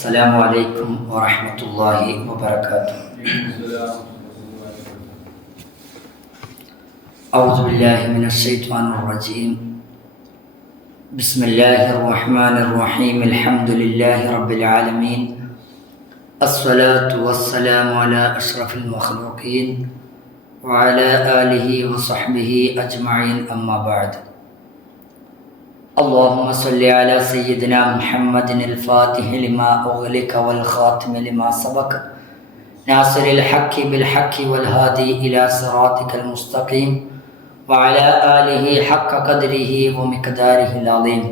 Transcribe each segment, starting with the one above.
السلام عليكم ورحمة الله وبركاته. أعوذ بالله من الشيطان الرجيم. بسم الله الرحمن الرحيم. الحمد لله رب العالمين. الصلاة والسلام على أشرف المخلوقين وعلى آله وصحبه أجمعين. أما بعد. اللهم صل على سيدنا محمد الفاتح لما أغلق والخاتم لما سبق ناصر الحق بالحق والهادي إلى صراطك المستقيم وعلى آله حق قدره ومقداره العظيم.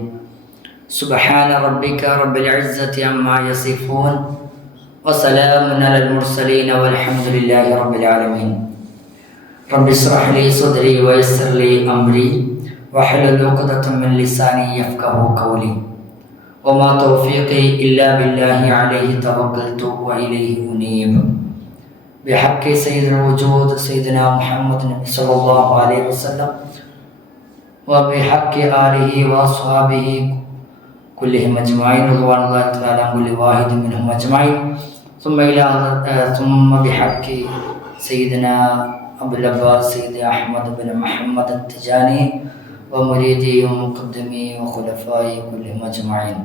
سبحان ربك رب العزة عما يصفون وسلام على المرسلين والحمد لله رب العالمين. رب اشرح لي صدري ويسر لي أمري واحلل عقدة من لساني يفقهوا قولي وما توفيقي إلا بالله عليه توكلت وإليه أنيب. بحق سيد الوجود سيدنا محمد صلى الله عليه وسلم وبحق آله وأصحابه كلهم أجمعين رضوان الله تعالى عن كل واحد منهم أجمعين. ثم بحق سيدنا أبو العباس سيد أحمد بن محمد التجاني ومريدي ومقدمي وخلفائي كلهم أجمعين.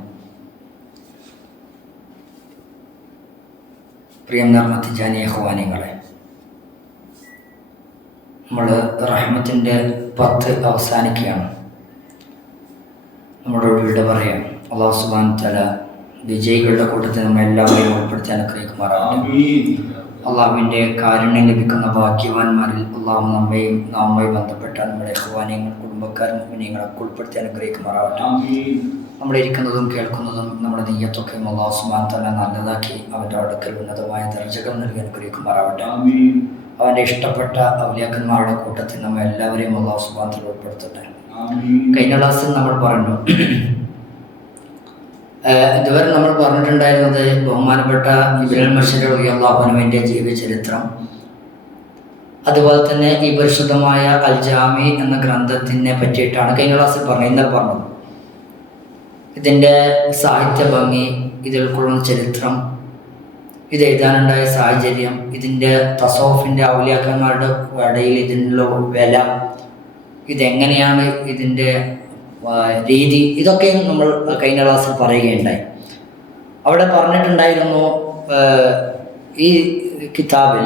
പ്രിയം നിറഞ്ഞ തിജാനി ഇഖ്വാനികളെ, നമ്മൾ റഹ്മത്തിൻ്റെ 10 അവസാനിക്കുകയാണ്. നമ്മളോട് വിട പറയാം. അല്ലാഹു സുബ്ഹാനഹു വ തആല വിജയികളുടെ കൂട്ടത്തിൽ നമ്മൾ എല്ലാവരെയും ഉൾപ്പെടുത്തി അനുഗ്രഹിക്കുമാറാവട്ടെ. അള്ളാഹുവിൻ്റെ കാരുണ്യം ലഭിക്കുന്ന ഭാഗ്യവാന്മാരിൽ അള്ളാഹു നാമുമായി ബന്ധപ്പെട്ട നമ്മുടെ ഇഖ്വാനികൾ കുടുംബക്കാരും മുഅ്മിനീങ്ങളൊക്കെ ഉൾപ്പെടുത്തി അനുഗ്രഹിക്കുമാറാവട്ടെ. നമ്മളിരിക്കുന്നതും കേൾക്കുന്നതും നമ്മുടെ നിയ്യത്തൊക്കെ അല്ലാഹു സുബ്ഹാനഹു വ തആല നല്ലതാക്കി അവൻ്റെ അടുക്കൽ ഉന്നതമായ ദർജകൾ നൽകി അനുഗ്രഹിക്കുമാറാവട്ടെ. അവൻ്റെ ഇഷ്ടപ്പെട്ട ഔലിയാക്കന്മാരുടെ കൂട്ടത്തിൽ നമ്മൾ എല്ലാവരെയും അല്ലാഹു സുബ്ഹാനഹു വ തആല ഉൾപ്പെടുത്തട്ടെ. കഴിഞ്ഞ ക്ലാസ്സിൽ നമ്മൾ പറഞ്ഞു, ഇതുവരെ നമ്മൾ പറഞ്ഞിട്ടുണ്ടായിരുന്നത് ബഹുമാനപ്പെട്ട ഇബ്നുൽ മർഷദി റളിയല്ലാഹു അൻഹുവിൻ്റെ ജീവചരിത്രം, അതുപോലെ തന്നെ ഈ പരിശുദ്ധമായ അൽ ജാമി എന്ന ഗ്രന്ഥത്തിനെ പറ്റിയിട്ടാണ് കഴിഞ്ഞ ക്ലാസ്സിൽ ഇന്നലെ പറഞ്ഞത്. ഇതിൻ്റെ സാഹിത്യ ഭംഗി, ഇതിൽ ഉൾക്കൊള്ളുന്ന ചരിത്രം, ഇത് എഴുതാനുണ്ടായ സാഹചര്യം, ഇതിൻ്റെ തസൗഫിൻ്റെ ഔലിയാക്കന്മാരുടെ ഇടയിൽ ഇതിനുള്ള വില, ഇതെങ്ങനെയാണ് ഇതിൻ്റെ രീതി, ഇതൊക്കെയും നമ്മൾ കഴിഞ്ഞ ക്ലാസ്സിൽ പറയുകയുണ്ടായി. അവിടെ പറഞ്ഞിട്ടുണ്ടായിരുന്നു ഈ കിതാബിൽ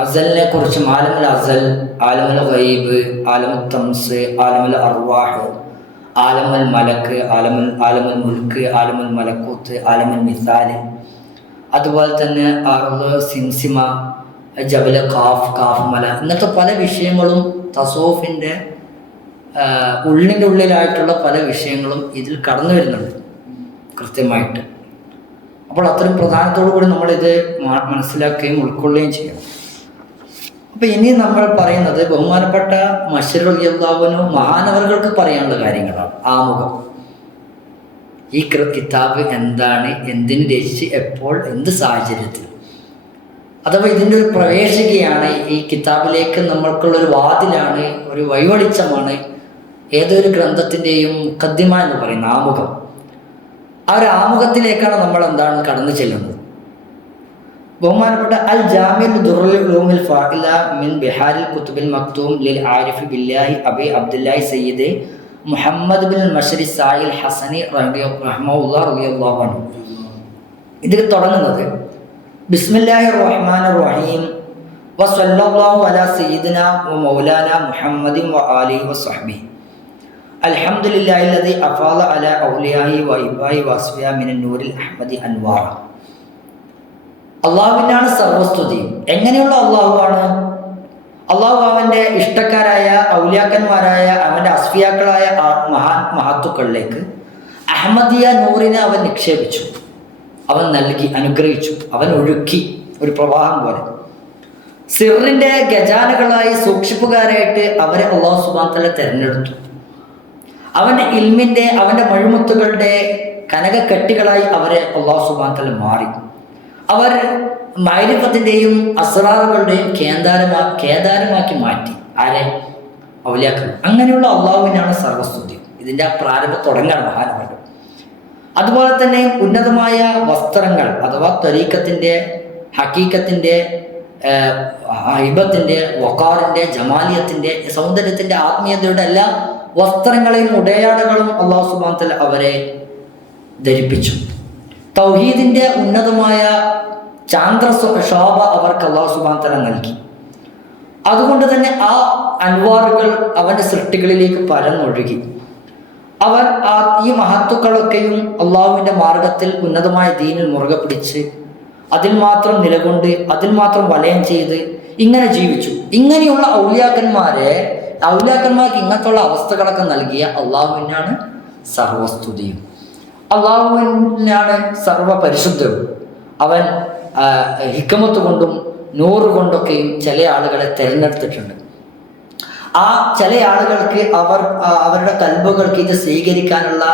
അസലിനെ കുറിച്ചും ആലമുൽ അസൽ, ആലമുൽ ഗൈബ്, ആലമുൽ തംസ്, ആലമുൽ അർവാഹ്, ആലമുൽ മലക്ക്, ആലമുൽ മുൽക്ക്, ആലമുൽ മലക്കൂത്ത്, ആലമുൽ മിസാല്, അതുപോലെ തന്നെ അർള്, സിംസിമ, ജബൽ കാഫ് മല, ഇങ്ങനത്തെ പല വിഷയങ്ങളും തസോഫിൻ്റെ ഉള്ളിൻ്റെ ഉള്ളിലായിട്ടുള്ള പല വിഷയങ്ങളും ഇതിൽ കടന്നു വരുന്നുണ്ട് കൃത്യമായിട്ട്. അപ്പോൾ അത്രയും പ്രധാനത്തോടു കൂടി നമ്മളിത് മനസ്സിലാക്കുകയും ഉൾക്കൊള്ളുകയും ചെയ്യണം. അപ്പോൾ ഇനി നമ്മൾ പറയുന്നത് ബഹുമാനപ്പെട്ട മർഷദി റളിയല്ലാഹു അൻഹു മഹാനവറുകൾക്ക് പറയാനുള്ള കാര്യങ്ങളാണ്. ആമുഖം. ഈ കിതാബ് എന്താണ്, എന്തിന് രചിച്ച്, എപ്പോൾ, എന്ത് സാഹചര്യത്തിൽ, അഥവാ ഇതിൻ്റെ ഒരു പ്രവേശികയാണ്. ഈ കിതാബിലേക്ക് നമ്മൾക്കുള്ളൊരു വാതിലാണ്, ഒരു വഴിവെളിച്ചമാണ് ഏതൊരു ഗ്രന്ഥത്തിൻ്റെയും മുഖദ്ദിമ എന്ന് പറയുന്ന ആമുഖം. ആ ഒരു ആമുഖത്തിലേക്കാണ് നമ്മൾ കടന്നു ചെല്ലുന്നത്. ബഹുമാനപ്പെട്ട അൽ ജാമിഉ ദുറുൽ ഉലൂമിൽ ഫാഇല മിൻ ബിഹാരിൽ കുതുബിൽ മക്തൂം ലിൽ ആരിഫ് ബില്ലാഹി അബി അബ്ദുല്ലാഹി സയ്യിദ് മുഹമ്മദ് ബിൻ മർഷദി സായിൽ ഹസനി റഹിമഹുല്ലാഹ് റളിയല്ലാഹു അൻഹു. ഇതിൽ തുടങ്ങുന്നത് ബിസ്മില്ലാഹിർ റഹ്മാനിർ റഹീം വസല്ലല്ലാഹു അലാ സയ്യിദിനാ വമൗലാനാ മുഹമ്മദിൻ വആലിഹി വസഹ്ബിഹി അൽഹംദുലില്ലാഹില്ലദി അഫാദ അലാ ഔലിയാഹി വഇബായി വസ്ഫിയ മിനൻ നൂറിൽ അഹ്മദി അൻവാറ. അള്ളാഹുവിനാണ് സർവസ്തുതിയും. എങ്ങനെയുള്ള അള്ളാഹുവാണ്? അള്ളാഹു അവൻ്റെ ഇഷ്ടക്കാരായ ഔലിയാക്കന്മാരായ അവൻ്റെ അസ്ഫിയാക്കളായ മഹത്തുക്കളിലേക്ക് അഹമ്മദിയ നൂറിനെ അവൻ നിക്ഷേപിച്ചു, അവൻ നൽകി, അനുഗ്രഹിച്ചു, അവൻ ഒഴുക്കി, ഒരു പ്രവാഹം പോലെ. സിറിൻ്റെ ഖജാനകളായി സൂക്ഷിപ്പുകാരായിട്ട് അവരെ അല്ലാഹു സുബ്ഹാനഹു വ തആല തിരഞ്ഞെടുത്തു. അവൻ്റെ ഇൽമിൻ്റെ, അവൻ്റെ മഴുമുത്തുകളുടെ കനകക്കെട്ടികളായി അവരെ അല്ലാഹു സുബ്ഹാനഹു വ തആല മാറി. അവർ മഅരിഫത്തിൻ്റെയും അസ്റാറുകളുടെയും കേദാരമാക്കി മാറ്റി. ആരെ? ഔലിയാക്കൾ. അങ്ങനെയുള്ള അള്ളാഹുവിനാണ് സർവസ്തുതി. ഇതിൻ്റെ ആ പ്രാരംഭം തുടങ്ങാണ് മഹാനവർ. അതുപോലെ തന്നെ ഉന്നതമായ വസ്ത്രങ്ങൾ അഥവാ ത്വരീഖത്തിൻ്റെ, ഹക്കീക്കത്തിൻ്റെ, ഹിബത്തിൻ്റെ, വഖാറിൻ്റെ, ജമാലിയത്തിൻ്റെ, സൗന്ദര്യത്തിൻ്റെ, ആത്മീയതയുടെ എല്ലാ വസ്ത്രങ്ങളെയും ഉടയാടകളും അല്ലാഹു സുബ്ഹാനഹു വ തആല അവരെ ധരിപ്പിച്ചു. തൗഹീദിൻ്റെ ഉന്നതമായ ചാന്ദ്ര ശോഭ അവർക്ക് അല്ലാഹു സുബ്ഹാനഹു വ തആല നൽകി. അതുകൊണ്ട് തന്നെ ആ അൻവാറുകൾ അവൻ്റെ സൃഷ്ടികളിലേക്ക് പരന്നൊഴുകി. അവർ ഈ മഹത്തുക്കളൊക്കെയും അള്ളാഹുവിൻ്റെ മാർഗത്തിൽ ഉന്നതമായ ദീനിൽ മുറുകെ പിടിച്ച് അതിൽ മാത്രം നിലകൊണ്ട് അതിൽ മാത്രം വലയം ചെയ്ത് ഇങ്ങനെ ജീവിച്ചു. ഇങ്ങനെയുള്ള ഔലിയാക്കന്മാർക്ക് ഇങ്ങനത്തുള്ള അവസ്ഥകളൊക്കെ നൽകിയ അള്ളാഹുവിനാണ് സർവസ്തുതിയും, അള്ളാഹുവിനാണ് സർവ പരിശുദ്ധവും. അവൻ ഹിക്മത്ത് കൊണ്ടും നൂറ് കൊണ്ടൊക്കെയും ചില ആളുകളെ തിരഞ്ഞെടുത്തിട്ടുണ്ട്. ആ ചില ആളുകൾക്ക് അവരുടെ കൽബുകൾക്ക് ഇത് സ്വീകരിക്കാനുള്ള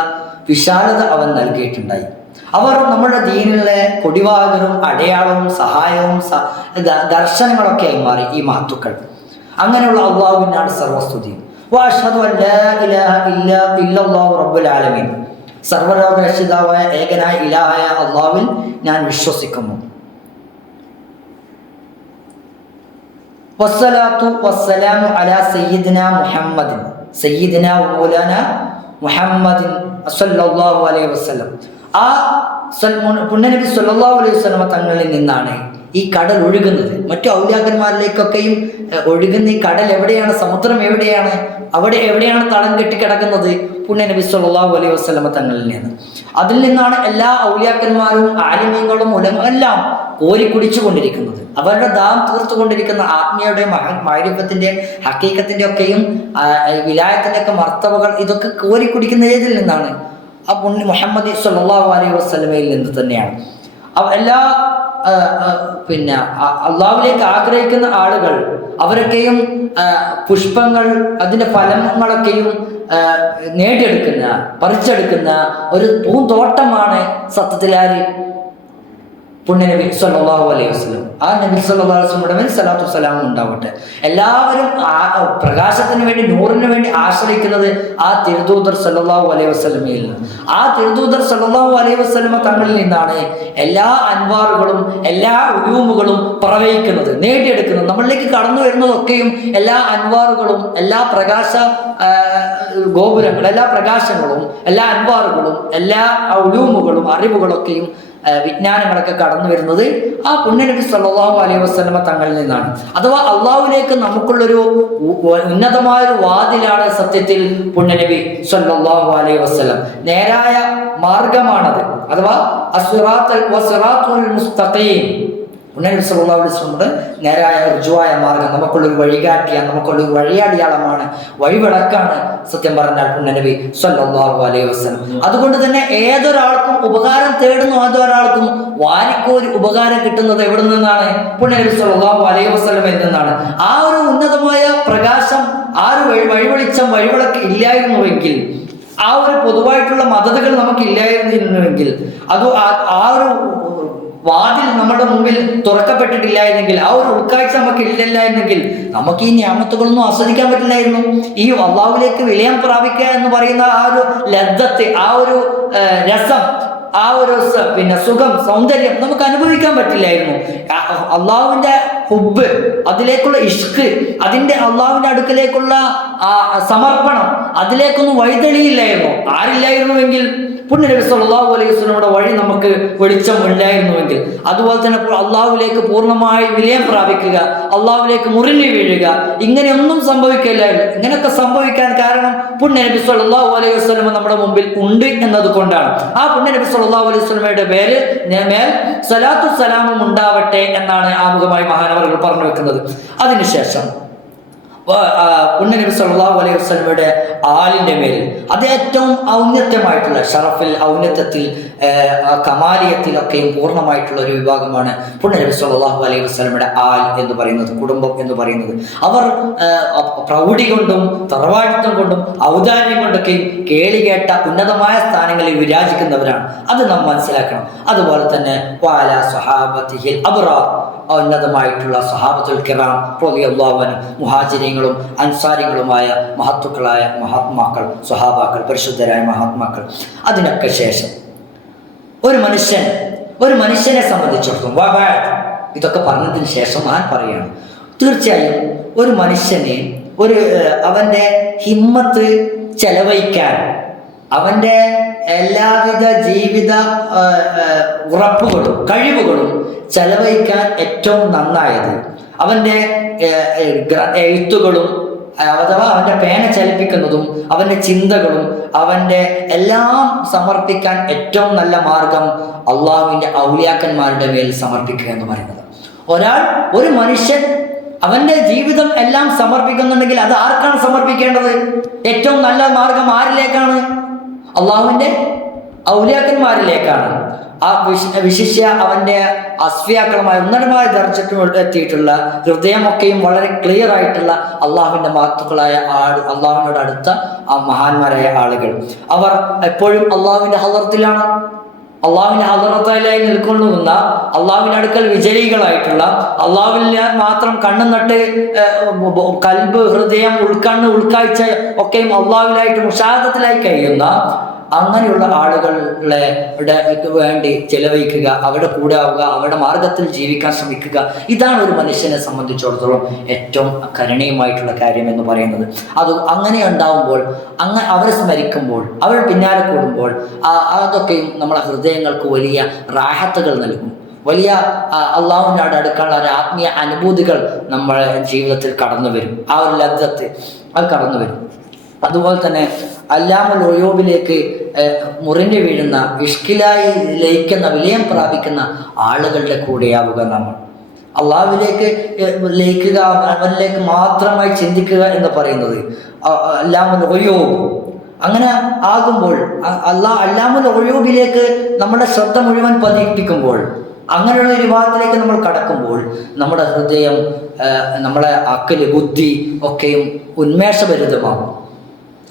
വിശാലത അവൻ നൽകിയിട്ടുണ്ടായി. അവർ നമ്മുടെ ദീനിലെ കൊടിവാകരും അടയാളവും സഹായവും ദർശനങ്ങളൊക്കെയായി മാറി ഈ മഹത്തുക്കൾ. അങ്ങനെയുള്ള അള്ളാഹുവിനാണ് സർവസ്തുതിയും. വഅശ്ഹദു അല്ലാ ഇലാഹ ഇല്ലല്ലാഹു റബ്ബുൽ ആലമീൻ. സർവ്വലോക രക്ഷിതാവായ ഏകനായ ഇലാഹായ അള്ളാഹുവിൽ ഞാൻ വിശ്വസിക്കുന്നു. വസ്സലാത്തു വസ്സലാമു അലാ സയ്യിദിനാ മുഹമ്മദിൻ സയ്യിദിനാ മൗലാനാ മുഹമ്മദിൻ സല്ലല്ലാഹു അലൈഹി വസല്ലം. ആ പുണ്യനബി സല്ലല്ലാഹു അലൈഹി വസല്ലം തങ്ങളിൽ നിന്നാണ് ഈ കടൽ ഒഴുകുന്നത്. മറ്റു ഔലിയാക്കന്മാരിലേക്കൊക്കെയും ഒഴുകുന്ന ഈ കടൽ എവിടെയാണ്, സമുദ്രം എവിടെയാണ്, അവിടെ എവിടെയാണ് തളം കെട്ടിക്കിടക്കുന്നത്? പുണ്യനബി സല്ലല്ലാഹു അലൈഹി വസല്ലം തങ്ങളിൽ നിന്ന്. അതിൽ നിന്നാണ് എല്ലാ ഔലിയാക്കന്മാരും ആലിമീങ്ങളും എല്ലാം കോരിക്കുടിച്ചു കൊണ്ടിരിക്കുന്നത്. അവരുടെ ദാം തീർത്തുകൊണ്ടിരിക്കുന്ന ആത്മീയയുടെ മാരിഫത്തിന്റെ, ഹക്കീക്കത്തിന്റെ ഒക്കെയും വിലായത്തിന്റെ ഒക്കെ മർത്തബകൾ ഇതൊക്കെ കോരിക്കുടിക്കുന്ന ഏതിൽ നിന്നാണ്? ആ പുണ്യ മുഹമ്മദ് സല്ലല്ലാഹു അലൈഹി വസല്ലമയിൽ നിന്ന് തന്നെയാണ്. എല്ലാ അള്ളാഹുവിലേക്ക് ആഗ്രഹിക്കുന്ന ആളുകൾ അവരൊക്കെയും പുഷ്പങ്ങൾ, അതിൻ്റെ ഫലങ്ങളൊക്കെയും നേടിയെടുക്കുന്ന, പറിച്ചെടുക്കുന്ന ഒരു പൂന്തോട്ടമാണ് സത്യത്തിൽ ആര്? പുണ്യനബി സല്ലല്ലാഹു അലൈഹി വസല്ലം. ആ നബി സല്ലല്ലാഹു അലൈഹി വസല്ലമയുടെ മേൽ സ്വലാത്തു വസ്സലാമും ഉണ്ടാവട്ടെ. എല്ലാവരും പ്രകാശത്തിന് വേണ്ടി, നൂറിന് വേണ്ടി ആശ്രയിക്കുന്നത് ആ തിരുദൂതർ സല്ലല്ലാഹു അലൈഹി വസല്ലമയിൽ നിന്ന്. ആ തിരുദൂതർ സല്ലല്ലാഹു അലൈഹി വസല്ലമ തങ്ങളിൽ നിന്നാണ് എല്ലാ അൻവാറുകളും എല്ലാ ഉലൂമുകളും പ്രവഹിക്കുന്നത്, നേടിയെടുക്കുന്നത്. നമ്മളിലേക്ക് കടന്നു വരുന്നതൊക്കെയും എല്ലാ അൻവാറുകളും, എല്ലാ പ്രകാശ ഗോപുരങ്ങൾ, എല്ലാ പ്രകാശങ്ങളും, എല്ലാ അൻവാറുകളും, എല്ലാ ഉലൂമുകളും, അറിവുകളൊക്കെയും വിജ്ഞാനങ്ങളൊക്കെ കടന്നു വരുന്നത് ആ പുണ്യനബി സല്ലല്ലാഹു അലൈഹി വസല്ലമ തങ്ങളിൽ നിന്നാണ്. അഥവാ അള്ളാഹുവിലേക്ക് നമുക്കുള്ളൊരു ഉന്നതമായൊരു വാതിലാണ് സത്യത്തിൽ പുണ്യനബി സല്ലല്ലാഹു അലൈഹി വസല്ലം. നേരായ മാർഗമാണത്. അഥവാ അസ്സിറാത്തുൽ മുസ്തഖീം. പുണ്യനബി സല്ലല്ലാഹു അലൈഹി വസല്ലമയുടെ നേരായ ഋജുവായ മാർഗം, നമുക്കുള്ളൊരു വഴികാട്ടിയാണ്, നമുക്കുള്ളൊരു വഴിയടയാളമാണ്, വഴിവിളക്കാണ് സത്യം പറഞ്ഞാൽ പുണ്യനബി സല്ലല്ലാഹു അലൈഹി വസല്ലം. അതുകൊണ്ട് തന്നെ ഏതൊരാൾക്കും ഉപകാരം തേടുന്ന ഏതൊരാൾക്കും വാരിക്കോരി ഉപകാരം കിട്ടുന്നത് എവിടെ നിന്നാണ്? പുണ്യനബി സല്ലല്ലാഹു അലൈഹി വസല്ലമയിൽ നിന്നാണ്. ആ ഒരു ഉന്നതമായ പ്രകാശം, ആ ഒരു വഴിവെളിച്ചം, വഴിവിളക്ക് ഇല്ലായിരുന്നുവെങ്കിൽ, ആ ഒരു പൊതുവായിട്ടുള്ള മതതകൾ നമുക്ക് ഇല്ലായിരുന്നുവെങ്കിൽ, അത് ആ ഒരു വാതിൽ നമ്മുടെ മുമ്പിൽ തുറക്കപ്പെട്ടിട്ടില്ലായിരുന്നെങ്കിൽ, ആ ഒരു ഉൾക്കാഴ്ച നമുക്ക് ഇല്ലായിരുന്നെങ്കിൽ നമുക്ക് ഈ നിഅമത്തുകളൊന്നും ആസ്വദിക്കാൻ പറ്റില്ലായിരുന്നു. ഈ അള്ളാഹുവിലേക്ക് വിലയം പ്രാപിക്കുക എന്ന് പറയുന്ന ആ ഒരു ലദ്ദത്ത്, ആ ഒരു രസം, ആ ഒരു സുഖം, സൗന്ദര്യം നമുക്ക് അനുഭവിക്കാൻ പറ്റില്ലായിരുന്നു. അള്ളാഹുവിന്റെ ഹുബ്ബ്, അതിലേക്കുള്ള ഇഷ്ക്, അതിന്റെ അള്ളാഹുവിന്റെ അടുക്കലേക്കുള്ള സമർപ്പണം, അതിലേക്കൊന്നും വഴിതെളിയില്ലായിരുന്നു. ആരില്ലായിരുന്നുവെങ്കിൽ പുണ്യനബി സല്ലല്ലാഹു അലൈഹി വസല്ലമയുടെ വഴി നമുക്ക് വെളിച്ചം ഉണ്ടായിരുന്നുവെങ്കിൽ. അതുപോലെ തന്നെ അള്ളാഹുവിലേക്ക് പൂർണ്ണമായി വിലയം പ്രാപിക്കുക, അള്ളാഹുവിലേക്ക് മുറിഞ്ഞു വീഴുക, ഇങ്ങനെയൊന്നും സംഭവിക്കില്ലായിരുന്നു. ഇങ്ങനെയൊക്കെ സംഭവിക്കാൻ കാരണം പുണ്യനബി സല്ലല്ലാഹു അലൈഹി വസല്ലമ നമ്മുടെ മുമ്പിൽ ഉണ്ട് എന്നത് കൊണ്ടാണ്. ആ പുണ്യനബി സല്ലല്ലാഹു അലൈഹി വസല്ലമയുടെ പേര് മേൽ സ്വലാത്തു സലാമും ഉണ്ടാവട്ടെ എന്നാണ് ആമുഖമായി മഹാനവറുകൾ പറഞ്ഞു വെക്കുന്നത്. അതിനുശേഷം പുണ്യനബി സല്ലല്ലാഹു അലൈഹി വസല്ലമയുടെ ആലിന്റെ മേലിൽ അത് ഏറ്റവും ഔന്നത്യമായിട്ടുള്ള ഷറഫിൽ, ഔന്നത്യത്തിൽ, കമാലിയത്തിലൊക്കെയും പൂർണ്ണമായിട്ടുള്ള ഒരു വിഭാഗമാണ് പുണ്യനബി സല്ലല്ലാഹു അലൈഹി വസല്ലമയുടെ ആൽ എന്ന് പറയുന്നത്, കുടുംബം എന്ന് പറയുന്നത്. അവർ പ്രൗഢി കൊണ്ടും തറവാടിത്തം കൊണ്ടും ഔദാര്യം കൊണ്ടൊക്കെയും കേളികേട്ട ഉന്നതമായ സ്ഥാനങ്ങളിൽ വിരാജിക്കുന്നവരാണ്. അത് നാം മനസ്സിലാക്കണം. അതുപോലെ തന്നെ വാല സ്വഹാബത്തിഹിൽ അബ്റാർ, ഉന്നതമായിട്ടുള്ള സ്വഹാബത്തുൽ കിറാം റളിയല്ലാഹു അൻഹും, മുഹാജിരീങ്ങളും അൻസാരികളുമായ മഹത്തുക്കളായ മഹാത്മാക്കൾ, സ്വഹാബാക്കൾ, പരിശുദ്ധരായ മഹാത്മാക്കൾ. അതിനൊക്കെ ശേഷം ഒരു മനുഷ്യനെ സംബന്ധിച്ചിടത്തോളം ഇതൊക്കെ പറഞ്ഞതിന് ശേഷം ഞാൻ പറയുകയാണ്, തീർച്ചയായും ഒരു മനുഷ്യനെ അവൻ്റെ ഹിമ്മത്ത് ചെലവഴിക്കാൻ, അവൻ്റെ എല്ലാവിധ ജീവിത ഉറപ്പുകളും കഴിവുകളും ചെലവഴിക്കാൻ ഏറ്റവും നന്നായത് അവൻ്റെ എഴുത്തുകളും അഥവാ അവൻ്റെ പേന ചലിപ്പിക്കുന്നതും അവൻ്റെ ചിന്തകളും അവൻ്റെ എല്ലാം സമർപ്പിക്കാൻ ഏറ്റവും നല്ല മാർഗം അള്ളാഹുവിൻ്റെ ഔലിയാക്കന്മാരുടെ മേൽ സമർപ്പിക്കുക എന്ന് പറയുന്നത്. ഒരു മനുഷ്യൻ അവൻ്റെ ജീവിതം എല്ലാം സമർപ്പിക്കുന്നുണ്ടെങ്കിൽ അത് ആർക്കാണ് സമർപ്പിക്കേണ്ടത്? ഏറ്റവും നല്ല മാർഗം ആരിലേക്കാണ്? അള്ളാഹുവിൻ്റെ ഔലിയാക്കന്മാരിലേക്കാണ്. ആ വിശിഷ്യ അവൻ്റെ അസ്ഫിയാക്കളുമായി ഉന്നതമായ ദർജയ്ക്ക് എത്തിയിട്ടുള്ള ഹൃദയമൊക്കെയും വളരെ ക്ലിയർ ആയിട്ടുള്ള അള്ളാഹുവിൻ്റെ മഹത്തുക്കളായ അള്ളാഹുവിനോട് അടുത്ത ആ മഹാന്മാരായ ആളുകൾ, അവർ എപ്പോഴും അള്ളാഹുവിൻ്റെ ഹളറത്തിലാണ്. അള്ളാഹുവിൻ്റെ ഹളറത്തായി നിൽക്കുന്ന, അള്ളാഹുവിൻ്റെ അടുക്കൽ വിജയികളായിട്ടുള്ള, അള്ളാഹുവിനെ മാത്രം കണ്ണു നട്ട് കൽബ്, ഹൃദയം, ഉൾക്കാഴ്ച ഒക്കെയും അള്ളാഹുവിലായിട്ട് മുഷാഹദത്തിലായി കഴിയുന്ന അങ്ങനെയുള്ള ആളുകളെ വേണ്ടി ചെലവഴിക്കുക, അവരുടെ കൂടെ ആവുക, അവരുടെ മാർഗത്തിൽ ജീവിക്കാൻ ശ്രമിക്കുക. ഇതാണ് ഒരു മനുഷ്യനെ സംബന്ധിച്ചിടത്തോളം ഏറ്റവും കരുണീയമായിട്ടുള്ള കാര്യം എന്ന് പറയുന്നത്. അത് അങ്ങനെ ഉണ്ടാവുമ്പോൾ, അവരെ സ്മരിക്കുമ്പോൾ, അവർ പിന്നാലെ കൂടുമ്പോൾ അതൊക്കെയും നമ്മളെ ഹൃദയങ്ങൾക്ക് വലിയ റാഹത്തുകൾ നൽകും. വലിയ അള്ളാഹുവിനോട് അടുക്കാനുള്ള ഒരു ആത്മീയ അനുഭൂതികൾ നമ്മുടെ ജീവിതത്തിൽ കടന്നു വരും. ആ ഒരു ലദ്ദത്ത് അത് കടന്നു വരും. അതുപോലെ തന്നെ അല്ലാമുൽ ഒയൂബിലേക്ക് മുറിഞ്ഞു വീഴുന്ന, ഇഷ്കിലായി ലയിക്കുന്ന, വിലയം പ്രാപിക്കുന്ന ആളുകളുടെ കൂടെയാവുക നമ്മൾ. അള്ളാഹുവിലേക്ക് ലയിക്കുക, അവനിലേക്ക് മാത്രമായി ചിന്തിക്കുക എന്ന് പറയുന്നത് അല്ലാമുൽ ഒയൂബ്. അങ്ങനെ ആകുമ്പോൾ അല്ലാമുൽ ഒയൂബിലേക്ക് നമ്മുടെ ശ്രദ്ധ മുഴുവൻ പതിപ്പിക്കുമ്പോൾ, അങ്ങനെയുള്ള ഒരു വിഭാഗത്തിലേക്ക് നമ്മൾ കടക്കുമ്പോൾ നമ്മുടെ ഹൃദയം, നമ്മളെ അക്കല്, ബുദ്ധി ഒക്കെയും ഉന്മേഷഭരിതമാകും.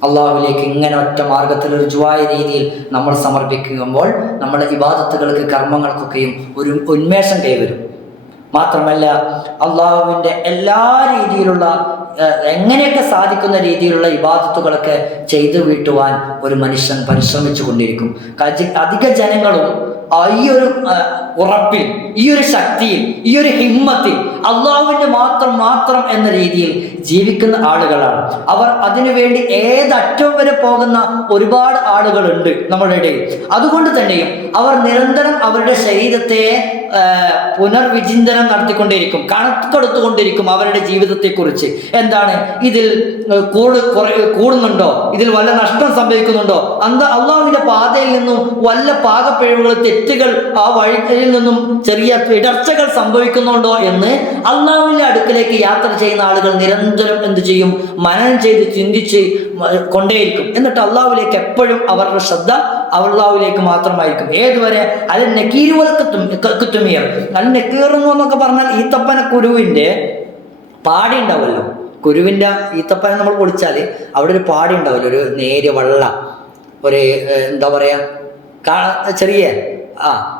അള്ളാഹുവിലേക്ക് ഇങ്ങനെ ഒറ്റ മാർഗത്തിൽ രുജുവായ രീതിയിൽ നമ്മൾ സമർപ്പിക്കുമ്പോൾ നമ്മുടെ ഇബാദത്തുകൾക്ക്, കർമ്മങ്ങൾക്കൊക്കെയും ഒരു ഉന്മേഷം കൈവരും. മാത്രമല്ല അള്ളാഹുവിൻ്റെ എല്ലാ രീതിയിലുള്ള, എങ്ങനെയൊക്കെ സാധിക്കുന്ന രീതിയിലുള്ള ഇബാദത്തുകളൊക്കെ ചെയ്തു വീട്ടുവാൻ ഒരു മനുഷ്യൻ പരിശ്രമിച്ചു കൊണ്ടിരിക്കും. അധിക ജനങ്ങളും ഈ ഒരു ഉറപ്പിൽ, ഈ ഒരു ശക്തിയിൽ, ഈ ഒരു ഹിമ്മത്തിൽ അള്ളാഹുവിൻ്റെ മാത്രം എന്ന രീതിയിൽ ജീവിക്കുന്ന ആളുകളാണ്. അവർ അതിനുവേണ്ടി ഏതറ്റവും വരെ പോകുന്ന ഒരുപാട് ആളുകളുണ്ട് നമ്മുടെ ഇടയിൽ. അതുകൊണ്ട് തന്നെയും അവർ നിരന്തരം അവരുടെ ശരീരത്തെ പുനർവിചിന്തനം നടത്തിക്കൊണ്ടേയിരിക്കും, കണക്കെടുത്തുകൊണ്ടിരിക്കും അവരുടെ ജീവിതത്തെക്കുറിച്ച്. എന്താണ് ഇതിൽ കൂടുന്നുണ്ടോ, ഇതിൽ വല്ല നഷ്ടം സംഭവിക്കുന്നുണ്ടോ, അള്ളാഹുവിൻ്റെ പാതയിൽ നിന്നും വല്ല പാകപ്പിഴവുകൾ, തെറ്റുകൾ, ആ വഴിയിൽ നിന്നും ചെറിയ ഇടർച്ചകൾ സംഭവിക്കുന്നുണ്ടോ എന്ന് അള്ളാഹുവിൻ്റെ അടുക്കലേക്ക് യാത്ര ചെയ്യുന്ന ആളുകൾ നിരന്തരം എന്ത് ചെയ്യും? മനനം ചെയ്ത് ചിന്തിച്ച് കൊണ്ടേയിരിക്കും. എന്നിട്ട് അള്ളാഹുവിലേക്ക് എപ്പോഴും അവരുടെ ശ്രദ്ധ അള്ളാഹുവിലേക്ക് മാത്രമായിരിക്കും. ഏതുവരെ? അത് നെക്കീറുവൽക്കുത്തുമിയർ. അത് നെക്കീറുന്നു എന്നൊക്കെ പറഞ്ഞാൽ ഈത്തപ്പന കുരുവിൻ്റെ പാടി ഉണ്ടാവുമല്ലോ. കുരുവിൻ്റെ ഈത്തപ്പന നമ്മൾ പൊളിച്ചാൽ അവിടെ ഒരു പാടി ഉണ്ടാവില്ല, ഒരു നേരിയ വള്ള, ഒരു എന്താ പറയുക, ചെറിയ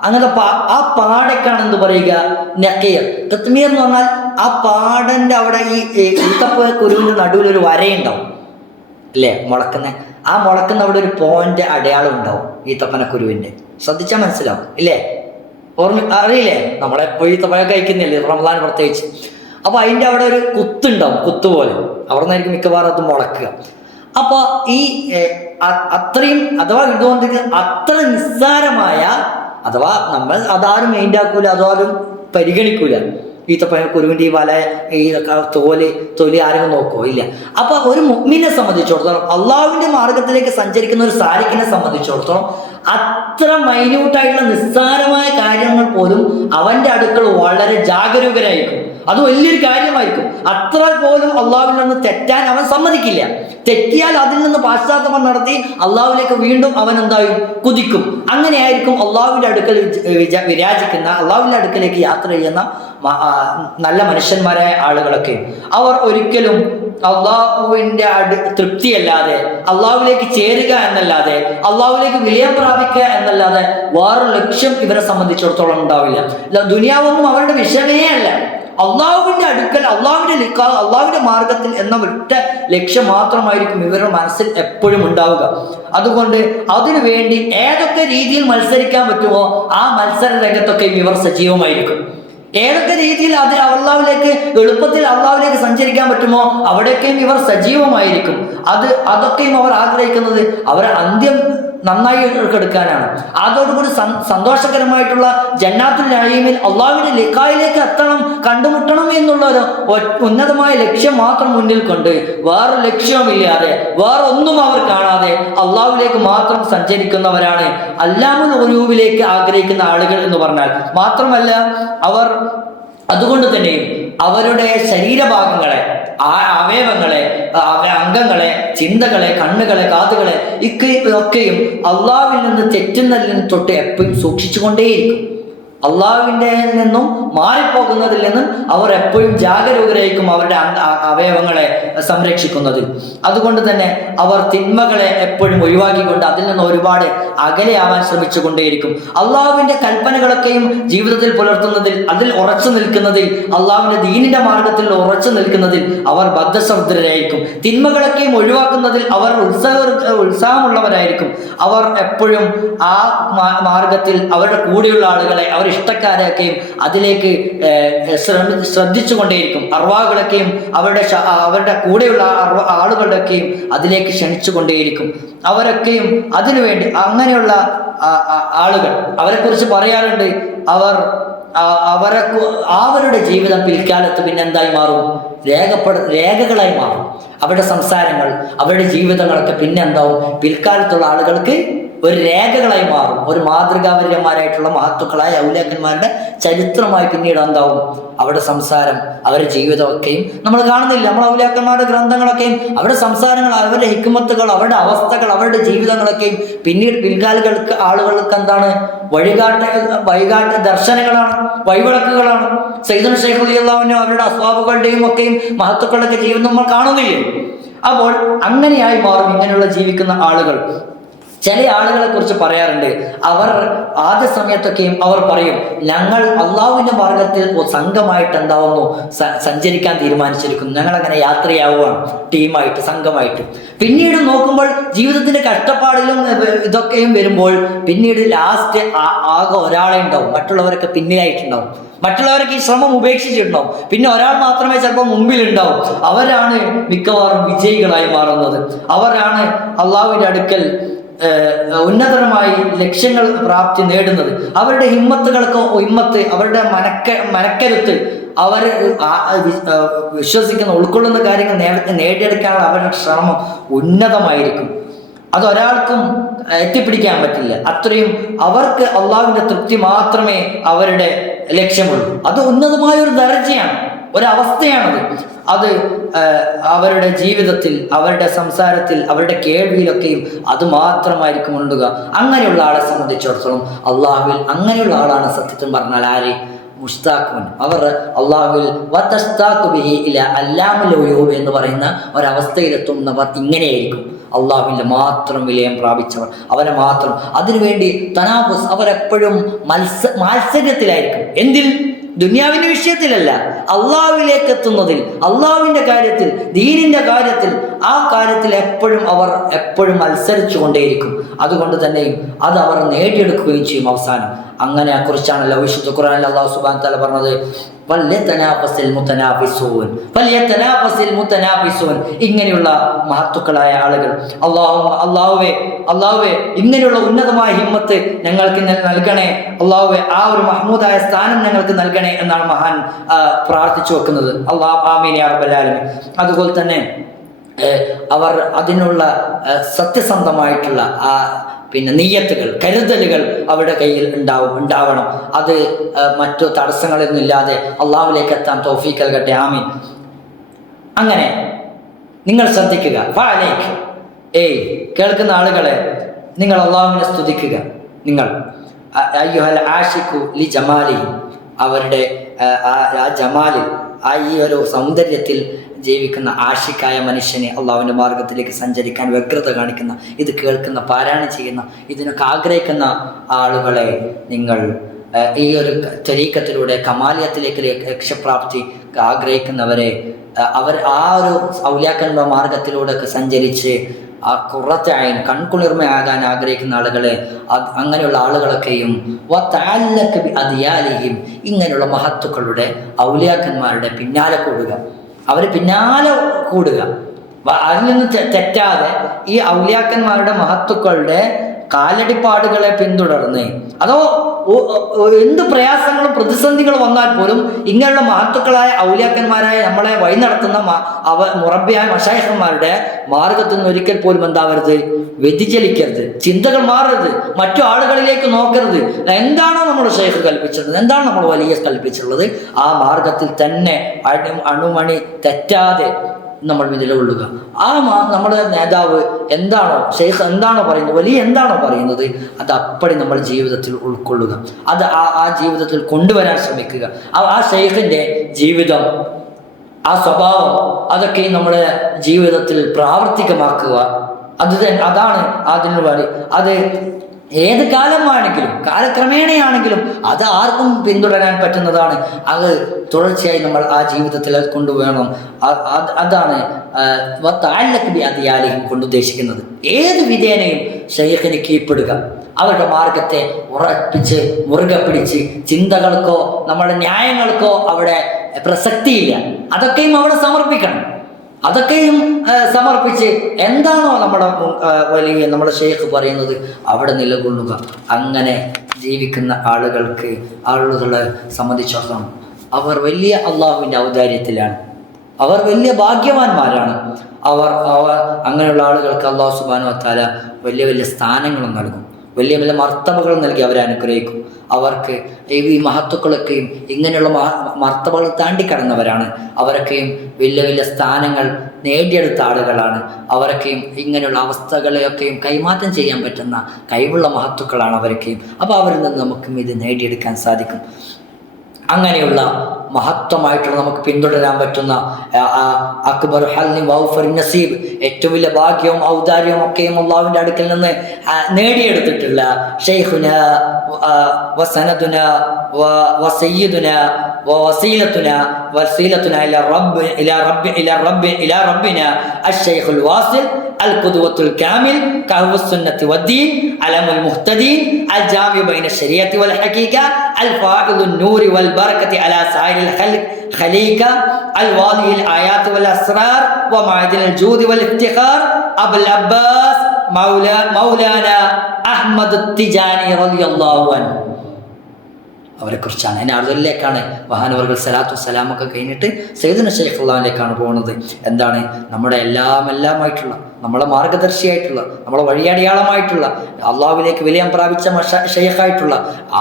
അങ്ങനത്തെ ആ പാടക്കാണ് എന്ത് പറയുക? നക്കീർ. കത്മീർ എന്ന് പറഞ്ഞാൽ ആ പാടൻ്റെ അവിടെ ഈ ഈത്തപ്പന കുരുവിൻ്റെ നടുവിലൊരു വരയുണ്ടാവും അല്ലേ, മുളക്കുന്ന. ആ മുളക്കുന്ന അവിടെ ഒരു പോയിന്റ് അടയാളം ഉണ്ടാവും ഈത്തപ്പന കുരുവിൻ്റെ. ശ്രദ്ധിച്ചാൽ മനസ്സിലാവും ഇല്ലേ? അറിയില്ലേ? നമ്മളെപ്പോൾ ഈത്തപ്പഴം കഴിക്കുന്നില്ലേ, റമദാൻ പ്രത്യേകിച്ച്. അപ്പോൾ അതിൻ്റെ അവിടെ ഒരു കുത്തുണ്ടാവും, കുത്തുപോലെ. അവിടെ നിന്നായിരിക്കും മിക്കവാറും അത് മുളക്കുക. അപ്പോൾ ഈ അത്രയും, അഥവാ ഇതുകൊണ്ട് അത്ര നിസ്സാരമായ, അഥവാ നമ്മൾ അതാരും മെയിൻറ്റാക്കൂല, അതാരും പരിഗണിക്കൂല. ഈത്തപ്പഴം കുരുവിൻ്റെ ഈ വല, ഈ തൊലി ആരെങ്കിലും നോക്കുമോ? ഇല്ല. അപ്പോൾ ഒരു മുഅ്മിനെ സംബന്ധിച്ചിടത്തോളം, അള്ളാഹുവിൻ്റെ മാർഗത്തിലേക്ക് സഞ്ചരിക്കുന്ന ഒരു സാരിക്കിനെ സംബന്ധിച്ചിടത്തോളം അത്ര മൈന്യൂട്ടായിട്ടുള്ള നിസ്സാരമായ കാര്യങ്ങൾ പോലും അവൻ്റെ അടുക്കൽ വളരെ ജാഗരൂകരായിരിക്കും. അത് വലിയൊരു കാര്യമായിരിക്കും. അത്ര പോലും അള്ളാഹുവിൽ നിന്ന് തെറ്റാൻ അവൻ സമ്മതിക്കില്ല. തെറ്റിയാൽ അതിൽ നിന്ന് പാശ്ചാത്തലം നടത്തി അള്ളാഹുവിലേക്ക് വീണ്ടും അവൻ എന്തായും? കുതിക്കും. അങ്ങനെയായിരിക്കും അള്ളാഹുവിൻ്റെ അടുക്കൽ വിരാജിക്കുന്ന, അള്ളാഹുവിൻ്റെ അടുക്കലേക്ക് യാത്ര ചെയ്യുന്ന നല്ല മനുഷ്യന്മാരായ ആളുകളൊക്കെ. അവർ ഒരിക്കലും അള്ളാഹുവിൻ്റെ തൃപ്തിയല്ലാതെ, അള്ളാഹുവിലേക്ക് ചേരുക എന്നല്ലാതെ, അള്ളാഹുവിലേക്ക് വിലയം പ്രാപിക്കുക എന്നല്ലാതെ വേറൊരു ലക്ഷ്യം ഇവരെ സംബന്ധിച്ചിടത്തോളം ഉണ്ടാവില്ല. ദുനിയാവൊന്നും അവരുടെ വിഷയമേ അല്ല. അള്ളാഹുവിന്റെ അടുക്കൽ, അള്ളാഹുവിന്റെ ലിഖാ, അള്ളാഹുവിന്റെ മാർഗത്തിൽ എന്ന ഒറ്റ ലക്ഷ്യം മാത്രമായിരിക്കും ഇവരുടെ മനസ്സിൽ എപ്പോഴും ഉണ്ടാവുക. അതുകൊണ്ട് അതിനു വേണ്ടി ഏതൊക്കെ രീതിയിൽ മത്സരിക്കാൻ പറ്റുമോ ആ മത്സര രംഗത്തൊക്കെ ഇവർ സജീവമായിരിക്കും. ഏതൊക്കെ രീതിയിൽ അള്ളാഹുവിലേക്ക് എളുപ്പത്തിൽ അള്ളാഹുവിലേക്ക് സഞ്ചരിക്കാൻ പറ്റുമോ അവിടെയൊക്കെയും ഇവർ സജീവമായിരിക്കും. അതൊക്കെയും അവർ ആഗ്രഹിക്കുന്നത് അവരെ അന്ത്യം നന്നായി എടുക്കാനാണ്. അതോടുകൂടി സന്തോഷകരമായിട്ടുള്ള ജന്നാത്തുൽ നഈമിൽ അള്ളാഹുവിന്റെ ലിഖായിലേക്ക് എത്തണം, കണ്ടുമുട്ടണം എന്നുള്ള ഒരു ഉന്നതമായ ലക്ഷ്യം മാത്രം മുന്നിൽ കൊണ്ട് വേറെ ലക്ഷ്യവുമില്ലാതെ വേറെ ഒന്നും അവർ കാണാതെ അള്ളാഹുവിലേക്ക് മാത്രം സഞ്ചരിക്കുന്നവരാണ് അല്ലാമുൽ ഖുലൂബിലേക്ക് ആഗ്രഹിക്കുന്ന ആളുകൾ എന്ന് പറഞ്ഞാൽ. മാത്രമല്ല അവർ അതുകൊണ്ട് തന്നെയും അവരുടെ ശരീരഭാഗങ്ങളെ, അവയവങ്ങളെ, അംഗങ്ങളെ, ചിന്തകളെ, കണ്ണുകളെ, കാതുകളെ ഒക്കെയും അള്ളാഹുവിൽ നിന്ന് തെറ്റുന്നതിൽ നിന്ന് തൊട്ട് എപ്പോഴും സൂക്ഷിച്ചുകൊണ്ടേയിരിക്കും. അള്ളാഹുവിൻ്റെ നിന്നും മാറിപ്പോകുന്നതിൽ നിന്നും അവർ എപ്പോഴും ജാഗരൂകരായിരിക്കും അവരുടെ അവയവങ്ങളെ സംരക്ഷിക്കുന്നതിൽ. അതുകൊണ്ട് തന്നെ അവർ തിന്മകളെ എപ്പോഴും ഒഴിവാക്കിക്കൊണ്ട് അതിൽ നിന്ന് ഒരുപാട് അകലെയാവാൻ ശ്രമിച്ചുകൊണ്ടേയിരിക്കും. അള്ളാഹുവിൻ്റെ കൽപ്പനകളൊക്കെയും ജീവിതത്തിൽ പുലർത്തുന്നതിൽ, അതിൽ ഉറച്ചു നിൽക്കുന്നതിൽ, അള്ളാഹുവിൻ്റെ ദീനിന്റെ മാർഗത്തിൽ ഉറച്ചു നിൽക്കുന്നതിൽ അവർ ബദ്ധശ്രദ്ധരായിരിക്കും. തിന്മകളൊക്കെയും ഒഴിവാക്കുന്നതിൽ അവർ ഉത്സാഹമുള്ളവരായിരിക്കും. അവർ എപ്പോഴും ആ മാർഗത്തിൽ അവരുടെ കൂടെയുള്ള ആളുകളെ, അവർ ഇഷ്ടക്കാരെയൊക്കെയും അതിലേക്ക് ശ്രദ്ധിച്ചു കൊണ്ടേയിരിക്കും. അർവാഹുകളൊക്കെയും അവരുടെ കൂടെയുള്ള ആളുകളുടെയൊക്കെയും അതിലേക്ക് ക്ഷണിച്ചു കൊണ്ടേയിരിക്കും. അവരൊക്കെയും അതിനുവേണ്ടി അങ്ങനെയുള്ള ആളുകൾ, അവരെക്കുറിച്ച് പറയാറുണ്ട്, അവരുടെ ജീവിതം പിൽക്കാലത്ത് പിന്നെ എന്തായി മാറും? രേഖകളായി മാറും. അവരുടെ സംസാരങ്ങൾ, അവരുടെ ജീവിതങ്ങളൊക്കെ പിന്നെ എന്താവും? പിൽക്കാലത്തുള്ള ആളുകൾക്ക് ഒരു രേഖകളായി മാറും. ഒരു മാതൃകാപരന്മാരായിട്ടുള്ള മഹത്തുക്കളായ ഔലിയാക്കന്മാരുടെ ചരിത്രമായി പിന്നീട് എന്താവും? അവരുടെ സംസാരം, അവരുടെ ജീവിതമൊക്കെയും നമ്മൾ കാണുന്നില്ല. നമ്മൾ ഔലിയാക്കന്മാരുടെ ഗ്രന്ഥങ്ങളൊക്കെയും അവരുടെ സംസാരങ്ങൾ, അവരുടെ ഹിക്മത്തുകൾ, അവരുടെ അവസ്ഥകൾ, അവരുടെ ജീവിതങ്ങളൊക്കെയും പിന്നീട് പിൽക്കാലുകൾക്ക് ആളുകൾക്ക് എന്താണ്? വഴികാട്ട് ദർശനങ്ങളാണ്, വഴിവിളക്കുകളാണ്. സയ്യിദുൽ ശൈഖ് റളിയല്ലാഹു അൻഹു അവരുടെ അസ്വാബുകളുടെയും ഒക്കെയും മഹത്തുക്കളുടെയൊക്കെ ജീവിതം നമ്മൾ കാണുന്നില്ലേ? അപ്പോൾ അങ്ങനെയായി മാറും ഇങ്ങനെയുള്ള ജീവിക്കുന്ന ആളുകൾ. ചില ആളുകളെ കുറിച്ച് പറയാറുണ്ട്, അവർ ആദ്യ സമയത്തൊക്കെയും അവർ പറയും, ഞങ്ങൾ അള്ളാഹുവിന്റെ മാർഗത്തിൽ സംഘമായിട്ട് എന്താവുന്നു സഞ്ചരിക്കാൻ തീരുമാനിച്ചിരിക്കുന്നു, ഞങ്ങൾ അങ്ങനെ യാത്രയാവുകയാണ് ടീമായിട്ട്, സംഘമായിട്ട്. പിന്നീട് നോക്കുമ്പോൾ ജീവിതത്തിന്റെ കഷ്ടപ്പാടിലും ഇതൊക്കെയും വരുമ്പോൾ പിന്നീട് ലാസ്റ്റ് ആകെ ഒരാളെ ഉണ്ടാവും, മറ്റുള്ളവരൊക്കെ പിന്നിലായിട്ടുണ്ടാവും. മറ്റുള്ളവരൊക്കെ ഈ ശ്രമം ഉപേക്ഷിച്ചിട്ടുണ്ടാവും. പിന്നെ ഒരാൾ മാത്രമേ ചിലപ്പോൾ മുമ്പിലുണ്ടാവും. അവരാണ് മിക്കവാറും വിജയികളായി മാറുന്നത്. അവരാണ് അള്ളാഹുവിന്റെ അടുക്കൽ ഉന്നതരമായി ലക്ഷ്യങ്ങൾ പ്രാപ്തി നേടുന്നത്. അവരുടെ ഹിമ്മത്ത്, അവരുടെ മനക്കരുത്ത്, അവർ വിശ്വസിക്കുന്ന, ഉൾക്കൊള്ളുന്ന കാര്യങ്ങൾ നേടിയെടുക്കാനുള്ള അവരുടെ ശ്രമം ഉന്നതമായിരിക്കും. അതൊരാൾക്കും എത്തിപ്പിടിക്കാൻ പറ്റില്ല. അത്രയും അവർക്ക് അള്ളാഹുവിന്റെ തൃപ്തി മാത്രമേ അവരുടെ ലക്ഷ്യമുള്ളൂ. അത് ഉന്നതമായ ഒരു ദർജയാണ്, ഒരവസ്ഥയാണത്. അത് അവരുടെ ജീവിതത്തിൽ, അവരുടെ സംസാരത്തിൽ, അവരുടെ കേൾവിയിലൊക്കെയും അത് മാത്രമായിരിക്കും ഉണ്ടാകുക. അങ്ങനെയുള്ള ആളെ സംബന്ധിച്ചിടത്തോളം അള്ളാഹുവിൽ അങ്ങനെയുള്ള ആളാണ് സത്യത്തിൽ പറഞ്ഞാൽ ആര്? മുസ്താഖുൻ. അവർ അള്ളാഹുവിൽ എന്ന് പറയുന്ന ഒരവസ്ഥയിലെത്തുന്നവർ ഇങ്ങനെയായിരിക്കും. അള്ളാഹുവിൻ്റെ മാത്രം വിലയം പ്രാപിച്ചവർ, അവരെ മാത്രം. അതിനുവേണ്ടി തനാഫുസ്, അവരെപ്പോഴും മാത്സര്യത്തിലായിരിക്കും. എന്തിൽ? ദുനിയാവിന്റെ വിഷയത്തിലല്ല, അള്ളാഹുവിലേക്ക് എത്തുന്നതിൽ, അള്ളാഹുവിന്റെ കാര്യത്തിൽ, ദീനിന്റെ കാര്യത്തിൽ, ആ കാര്യത്തിൽ എപ്പോഴും മത്സരിച്ചു കൊണ്ടേയിരിക്കും. അതുകൊണ്ട് തന്നെയും അത് അവർ നേടിയെടുക്കുകയും ചെയ്യും അവസാനം. അങ്ങനെ കുറിച്ചാണല്ലോ വിശുദ്ധ ഖുർആനിൽ അല്ലാഹു സുബ്ഹാനഹു വ തആല പറഞ്ഞത്, ഇങ്ങനെയുള്ള മഹത്തുക്കളായ ആളുകൾ, അള്ളാഹുവേ ഇങ്ങനെയുള്ള ഉന്നതമായ ഹിമ്മത്ത് ഞങ്ങൾക്ക് നൽകണേ, അള്ളാഹുവേ ആ ഒരു മഹ്മൂദായ സ്ഥാനം ഞങ്ങൾക്ക് നൽകണേ എന്നാണ് മഹാൻ പ്രാർത്ഥിച്ചു വെക്കുന്നത്. അള്ളാഹു ആമീൻ യാ റബ്ബൽ ആലമീൻ. അതുപോലെ തന്നെ അവർ അതിനുള്ള സത്യസന്ധമായിട്ടുള്ള നിയ്യത്തുകൾ, കരുതലുകൾ അവരുടെ കയ്യിൽ ഉണ്ടാവണം. അത് മറ്റു തടസ്സങ്ങളൊന്നും ഇല്ലാതെ അള്ളാഹുവിലേക്ക് എത്താൻ തൗഫീഖ് നൽകട്ടെ. ആമീൻ. അങ്ങനെ നിങ്ങൾ ശ്രദ്ധിക്കുക. കേൾക്കുന്ന ആളുകളെ, നിങ്ങൾ അള്ളാഹുവിനെ സ്തുതിക്കുക. നിങ്ങൾ അയ്യുഹൽ ആഷിഖു ലി ജമാലി, അവരുടെ ആ ജമാലിൽ, ഈ ഒരു സൗന്ദര്യത്തിൽ ജീവിക്കുന്ന ആഷിക്കായ മനുഷ്യനെ, അള്ളാഹുവിൻ്റെ മാർഗത്തിലേക്ക് സഞ്ചരിക്കാൻ വ്യഗ്രത കാണിക്കുന്ന, ഇത് കേൾക്കുന്ന, പാരായണം ചെയ്യുന്ന, ഇതിനൊക്കെ ആഗ്രഹിക്കുന്ന ആളുകളെ നിങ്ങൾ ഈ ഒരു ത്വരീക്കത്തിലൂടെ കമാലിയത്തിലേക്ക് ലക്ഷ്യപ്രാപ്തി ആഗ്രഹിക്കുന്നവരെ അവർ ആ ഒരു ഔലിയാക്കന്മാർ മാർഗത്തിലൂടെ സഞ്ചരിച്ച് ആ ഖുറത്തഅയ്ൻ കൺകുളിർമയാകാൻ ആഗ്രഹിക്കുന്ന ആളുകളെ അങ്ങനെയുള്ള ആളുകളൊക്കെയും അതിയാലിഹിം ഇങ്ങനെയുള്ള മഹത്തുക്കളുടെ ഔലിയാക്കന്മാരുടെ പിന്നാലെ കൂടുക, അവർ പിന്നാലെ കൂടുക, അതിൽ നിന്ന് തെറ്റാതെ ഈ ഔലിയാക്കന്മാരുടെ മഹത്തുക്കളുടെ കാലടിപ്പാടുകളെ പിന്തുടർന്ന്, അതോ എന്ത് പ്രയാസങ്ങളും പ്രതിസന്ധികളും വന്നാൽ പോലും ഇങ്ങനെയുള്ള മഹത്തുക്കളായ ഔലിയാക്കന്മാരായ നമ്മളെ വഴി നടത്തുന്ന മുറബിയായ മശായിഖന്മാരുടെ മാർഗത്തിൽ നിന്ന് ഒരിക്കൽ പോലും എന്താവരുത്, വ്യതിചലിക്കരുത്, ചിന്തകൾ മാറരുത്, മറ്റു ആളുകളിലേക്ക് നോക്കരുത്. എന്താണോ നമ്മൾ ഷെയ്ഖ് കൽപ്പിച്ചിട്ടുള്ളത്, എന്താണ് നമ്മൾ വലിയ കൽപ്പിച്ചിട്ടുള്ളത്, ആ മാർഗത്തിൽ തന്നെ അണുമണി തെറ്റാതെ നമ്മൾ നിലകൊള്ളുക. നമ്മുടെ നേതാവ് എന്താണോ, ഷെയ്ഖ് എന്താണോ പറയുന്നത്, വലിയ എന്താണോ പറയുന്നത്, അത് അപ്പടി നമ്മൾ ജീവിതത്തിൽ ഉൾക്കൊള്ളുക, അത് ആ ജീവിതത്തിൽ കൊണ്ടുവരാൻ ശ്രമിക്കുക. ആ ഷെയ്ഖിൻ്റെ ജീവിതം, ആ സ്വഭാവം, അതൊക്കെ നമ്മുടെ ജീവിതത്തിൽ പ്രാവർത്തികമാക്കുക. അതാണ് അതിന് വേണ്ടി. അത് ഏത് കാലമാണെങ്കിലും കാലക്രമേണയാണെങ്കിലും അത് ആർക്കും പിന്തുടരാൻ പറ്റുന്നതാണ്. അത് തുടർച്ചയായി നമ്മൾ ആ ജീവിതത്തിൽ അത് കൊണ്ടുവേണം. അതാണ് അതിയാലിഹിം കൊണ്ട് ഉദ്ദേശിക്കുന്നത്. ഏത് വിധേനയും ഷെയ്ഖിന് കീഴ്പ്പെടുക, അവരുടെ മാർഗത്തെ ഉറപ്പിച്ച് മുറുകെ പിടിച്ച്, ചിന്തകൾക്കോ നമ്മുടെ ന്യായങ്ങൾക്കോ അവിടെ പ്രസക്തിയില്ല, അതൊക്കെയും അവിടെ സമർപ്പിക്കണം. അതൊക്കെയും സമർപ്പിച്ച് എന്താണോ നമ്മുടെ ഷെയ്ഖ് പറയുന്നത് അവിടെ നിലകൊള്ളുക. അങ്ങനെ ജീവിക്കുന്ന ആളുകളെ സംബന്ധിച്ചിടത്തോളം അവർ വലിയ അള്ളാഹുവിൻ്റെ ഔദാര്യത്തിലാണ്, അവർ വലിയ ഭാഗ്യവാന്മാരാണ്. അങ്ങനെയുള്ള ആളുകൾക്ക് അള്ളാഹു സുബ്ഹാനഹു വ തആല വലിയ വലിയ സ്ഥാനങ്ങളും നൽകും, വലിയ വലിയ മർത്തബകൾ നൽകി അവരെ അനുഗ്രഹിക്കും. അവർക്ക് ഈ മഹത്തുക്കളൊക്കെയും ഇങ്ങനെയുള്ള മർത്തബകൾ താണ്ടിക്കടന്നവരാണ്. അവരൊക്കെയും വലിയ വലിയ സ്ഥാനങ്ങൾ നേടിയെടുത്ത ആളുകളാണ്. അവരൊക്കെയും ഇങ്ങനെയുള്ള അവസ്ഥകളെയൊക്കെയും കൈമാറ്റം ചെയ്യാൻ പറ്റുന്ന കഴിവുള്ള മഹത്തുക്കളാണ് അവരൊക്കെയും. അപ്പോൾ അവരിൽ നിന്ന് നമുക്കും ഇത് നേടിയെടുക്കാൻ സാധിക്കും. അങ്ങനെയുള്ള മഹത്വമായിട്ടുള്ള നമുക്ക് പിന്തുടരാൻ പറ്റുന്ന അക്ബർ ഹൽനി വൗഫർ നസീബ്, ഏറ്റവും വലിയ ഭാഗ്യവും ഔദാര്യവും ഒക്കെയും അള്ളാഹുവിൻ്റെ അടുക്കൽ നിന്ന് നേടിയെടുത്തിട്ടുള്ള ഷെയ്ഖുന വസനദുന വസയ്യിദുന വവസീലത്തുന വസീലത്തുന ഇലാ റബ്ബിന അശ്ശൈഖുൽ വാസിൽ القدوة الكامل كهو السنة والدين علم المهتدين الجامع بين الشريعة والحقيقة الفائض النور والبركة على سائر الخليقة الواضح الآيات والأسرار ومعدن الجود والافتخار أبو العباس مولانا أحمد التجاني رضي الله عنه. അവരെക്കുറിച്ചാണ്. അതിന് അടുതലിലേക്കാണ് മഹാനവർകൾ സലാത്തു സലാമൊക്കെ കഴിഞ്ഞിട്ട് സയ്യിദുന ശൈഖുള്ളാഹിലേക്കാണ് പോകുന്നത്. എന്താണ്? നമ്മുടെ എല്ലാമായിട്ടുള്ള, നമ്മളെ മാർഗദർശിയായിട്ടുള്ള, നമ്മളെ വഴിയടയാളമായിട്ടുള്ള, അള്ളാഹുവിലേക്ക് വിലയം പ്രാപിച്ച ഷെയ്ഖായിട്ടുള്ള,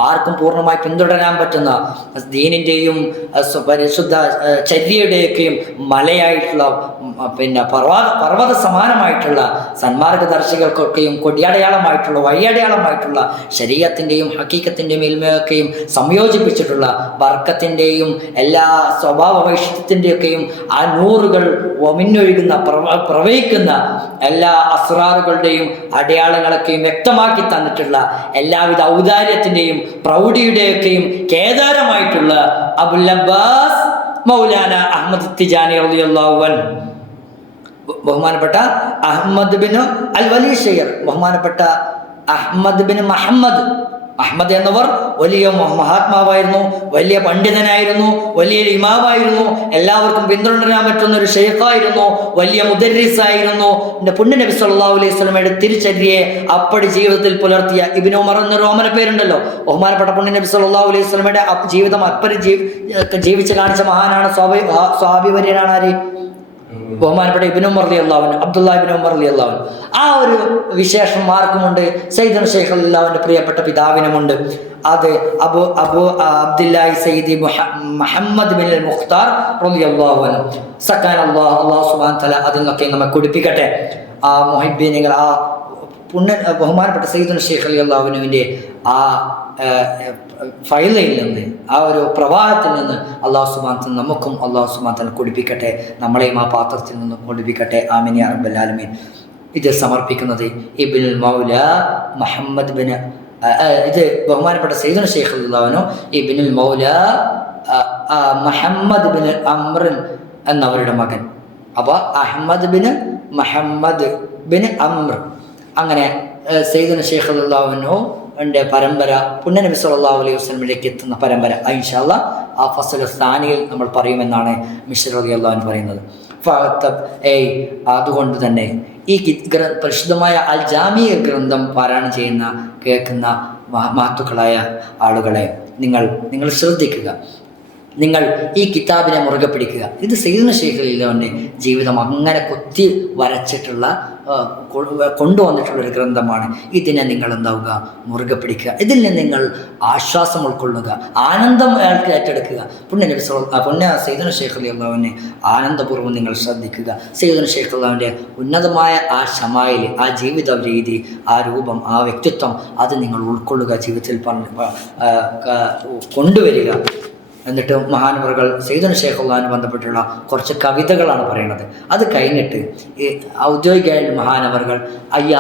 ആർക്കും പൂർണ്ണമായി പിന്തുടരാൻ പറ്റുന്ന ദീനിൻ്റെയും പരിശുദ്ധ ചര്യയുടെയൊക്കെയും മലയായിട്ടുള്ള, പർവ്വത സമാനമായിട്ടുള്ള സന്മാർഗദർശികൾക്കൊക്കെയും കൊടിയടയാളമായിട്ടുള്ള, വഴിയടയാളമായിട്ടുള്ള ശരീഅത്തിൻ്റെയും ഹഖീഖത്തിൻ്റെയും ഇൽമയൊക്കെയും സംയോജിപ്പിച്ചിട്ടുള്ള ബർക്കത്തിൻ്റെയും എല്ലാ സ്വഭാവ വൈശിഷ്ട്യത്തിൻ്റെയൊക്കെയും ആ നൂറുകൾ മിന്നൊഴുകുന്ന പ്രവഹിക്കുന്ന എല്ലാ അസ്റാറുകളുടെയും അടയാളങ്ങളൊക്കെയും വ്യക്തമാക്കി തന്നിട്ടുള്ള എല്ലാവിധ ഔദാര്യത്തിൻ്റെയും പ്രൗഢിയുടെയൊക്കെയും കേദാരമായിട്ടുള്ള അബുൽ അബ്ബാസ് മൗലാന അഹ്മദ് തിജാനി റളിയല്ലാഹു അൻഹു, ബഹുമാനപ്പെട്ട അഹ്മദ് ബിൻ അൽ വലി ഷെയ്ർ, ബഹുമാനപ്പെട്ട അഹ്മദ് ബിൻ അഹ്മദ് എന്നവർ വലിയ മഹാത്മാവായിരുന്നു, വലിയ പണ്ഡിതനായിരുന്നു, വലിയ ഇമാമായിരുന്നു, എല്ലാവർക്കും പിന്തുടരാൻ പറ്റുന്ന ഒരു ഷെയ്ഖായിരുന്നു, വലിയ മുദർരിസായിരുന്നു. പുണ്യ നബി സല്ലല്ലാഹു അലൈഹി വസല്ലമയുടെ തിരിച്ചര്യയെ അപ്പടി ജീവിതത്തിൽ പുലർത്തിയ ഇബ്നു ഉമർ എന്നൊരു ഓമന പേരുണ്ടല്ലോ. ബഹുമാനപ്പെട്ട പുണ്യ നബി സല്ലല്ലാഹു അലൈഹി വസല്ലമയുടെ ജീവിതം അപ്പടി ജീവിച്ച് കാണിച്ച മഹാനാണ്, സ്വഹാബി വര്യനാണ് ആര്? ബഹുമാനപ്പെട്ട ഇബ്നു ഉമർ റളിയല്ലാഹു അൻഹു, അബ്ദുല്ലാഹ് ഇബ്നു ഉമർ റളിയല്ലാഹു അൻഹു. ആ ഒരു വിശേഷം മാർക്കുമുണ്ട്. സയ്യിദുന ശൈഖ് റളിയല്ലാഹുവിന്റെ പ്രിയപ്പെട്ട പിതാവിനുമുണ്ട്. അത് അബു അബ്ദുല്ലാഹി സയ്യിദി മുഹമ്മദ് ബിൻ അൽ മുഖ്താർ റളിയല്ലാഹു അൻഹു. അല്ലാഹു സുബ്ഹാനഹു വ തആല അതിനൊക്കെ നമ്മെ കുടിപ്പിക്കട്ടെ. ആ മുഹിബ്ബീനുകൾ, ആ ബഹുമാനപ്പെട്ട സയ്യിദുന ശൈഖ് റളിയല്ലാഹുവിന്റെ ആ ഫൈലയിൽ നിന്ന്, ആ ഒരു പ്രവാഹത്തിൽ നിന്ന് അല്ലാഹു സുബ്ഹാനഹു വ തആല നമുക്കും അല്ലാഹു സുബ്ഹാനഹു വ തആല കുടിപ്പിക്കട്ടെ, നമ്മളെയും ആ പാത്രത്തിൽ നിന്ന് കുടിപ്പിക്കട്ടെ. ആമീൻ യാ റബ്ബൽ ആലമീൻ. ഇത് സമർപ്പിക്കുന്നത് ഇബ്നുൽ മൗല മുഹമ്മദ് ബിൻ ഇത് ബഹുമാനപ്പെട്ട സയ്യിദുന ശൈഖ് റളിയല്ലാഹു ഇബ്നുൽ മൗല മുഹമ്മദ് ബിൻ അംർ എന്നവരുടെ മകൻ. അപ്പോൾ Ahmad bin Muhammad bin Amr, അങ്ങനെ സയ്യിദുന ശൈഖ് റളിയല്ലാഹു ൻ്റെ പരമ്പര പുണ്യനബി സല്ലല്ലാഹു അലൈഹി വസല്ലമയിലേക്ക് എത്തുന്ന പരമ്പര ഇൻഷാ അല്ലാഹ് ആ ഫസ്ൽ സാനിയിൽ നമ്മൾ പറയുമെന്നാണ് മിശ്ർ റളിയല്ലാഹു അൻഹു പറയുന്നത്. അതുകൊണ്ട് തന്നെ ഈ പരിശുദ്ധമായ അൽ ജാമിയ ഗ്രന്ഥം പാരായണം ചെയ്യുന്ന കേൾക്കുന്ന മഹത്തുക്കളായ ആളുകളെ നിങ്ങൾ ശ്രദ്ധിക്കുക. നിങ്ങൾ ഈ കിതാബിനെ മുറുകെ പിടിക്കുക. ഇത് സയ്യിദുന ശൈഖ് റളിയല്ലാഹുവിൻ്റെ ജീവിതം അങ്ങനെ കൊത്തി വരച്ചിട്ടുള്ള കൊണ്ടുവന്നിട്ടുള്ളൊരു ഗ്രന്ഥമാണ്. ഇതിനെ നിങ്ങൾ എന്താവുക, മുറുകെ പിടിക്കുക. ഇതിൽ നിന്ന് നിങ്ങൾ ആശ്വാസം ഉൾക്കൊള്ളുക, ആനന്ദം അയാൾക്ക് ഏറ്റെടുക്കുക. പുണ്യ സയ്യിദുന ശൈഖ് റളിയല്ലാഹുവിനെ ആനന്ദപൂർവ്വം നിങ്ങൾ ശ്രദ്ധിക്കുക. സയ്യിദുന ശൈഖ് റളിയല്ലാഹുവിൻ്റെ ഉന്നതമായ ആ ശമായിൽ, ആ ജീവിത രീതി, ആ രൂപം, ആ വ്യക്തിത്വം, അത് നിങ്ങൾ ഉൾക്കൊള്ളുക, ജീവിതത്തിൽ കൊണ്ടുവരിക. എന്നിട്ട് മഹാനവറുകൾ സയ്യിദുന ശൈഖ് റളിയല്ലാഹുവിന് ബന്ധപ്പെട്ടുള്ള കുറച്ച് കവിതകളാണ് പറയുന്നത്. അത് കഴിഞ്ഞിട്ട് ഈ ഔദ്യോഗികമായിട്ട് മഹാനവറുകൾ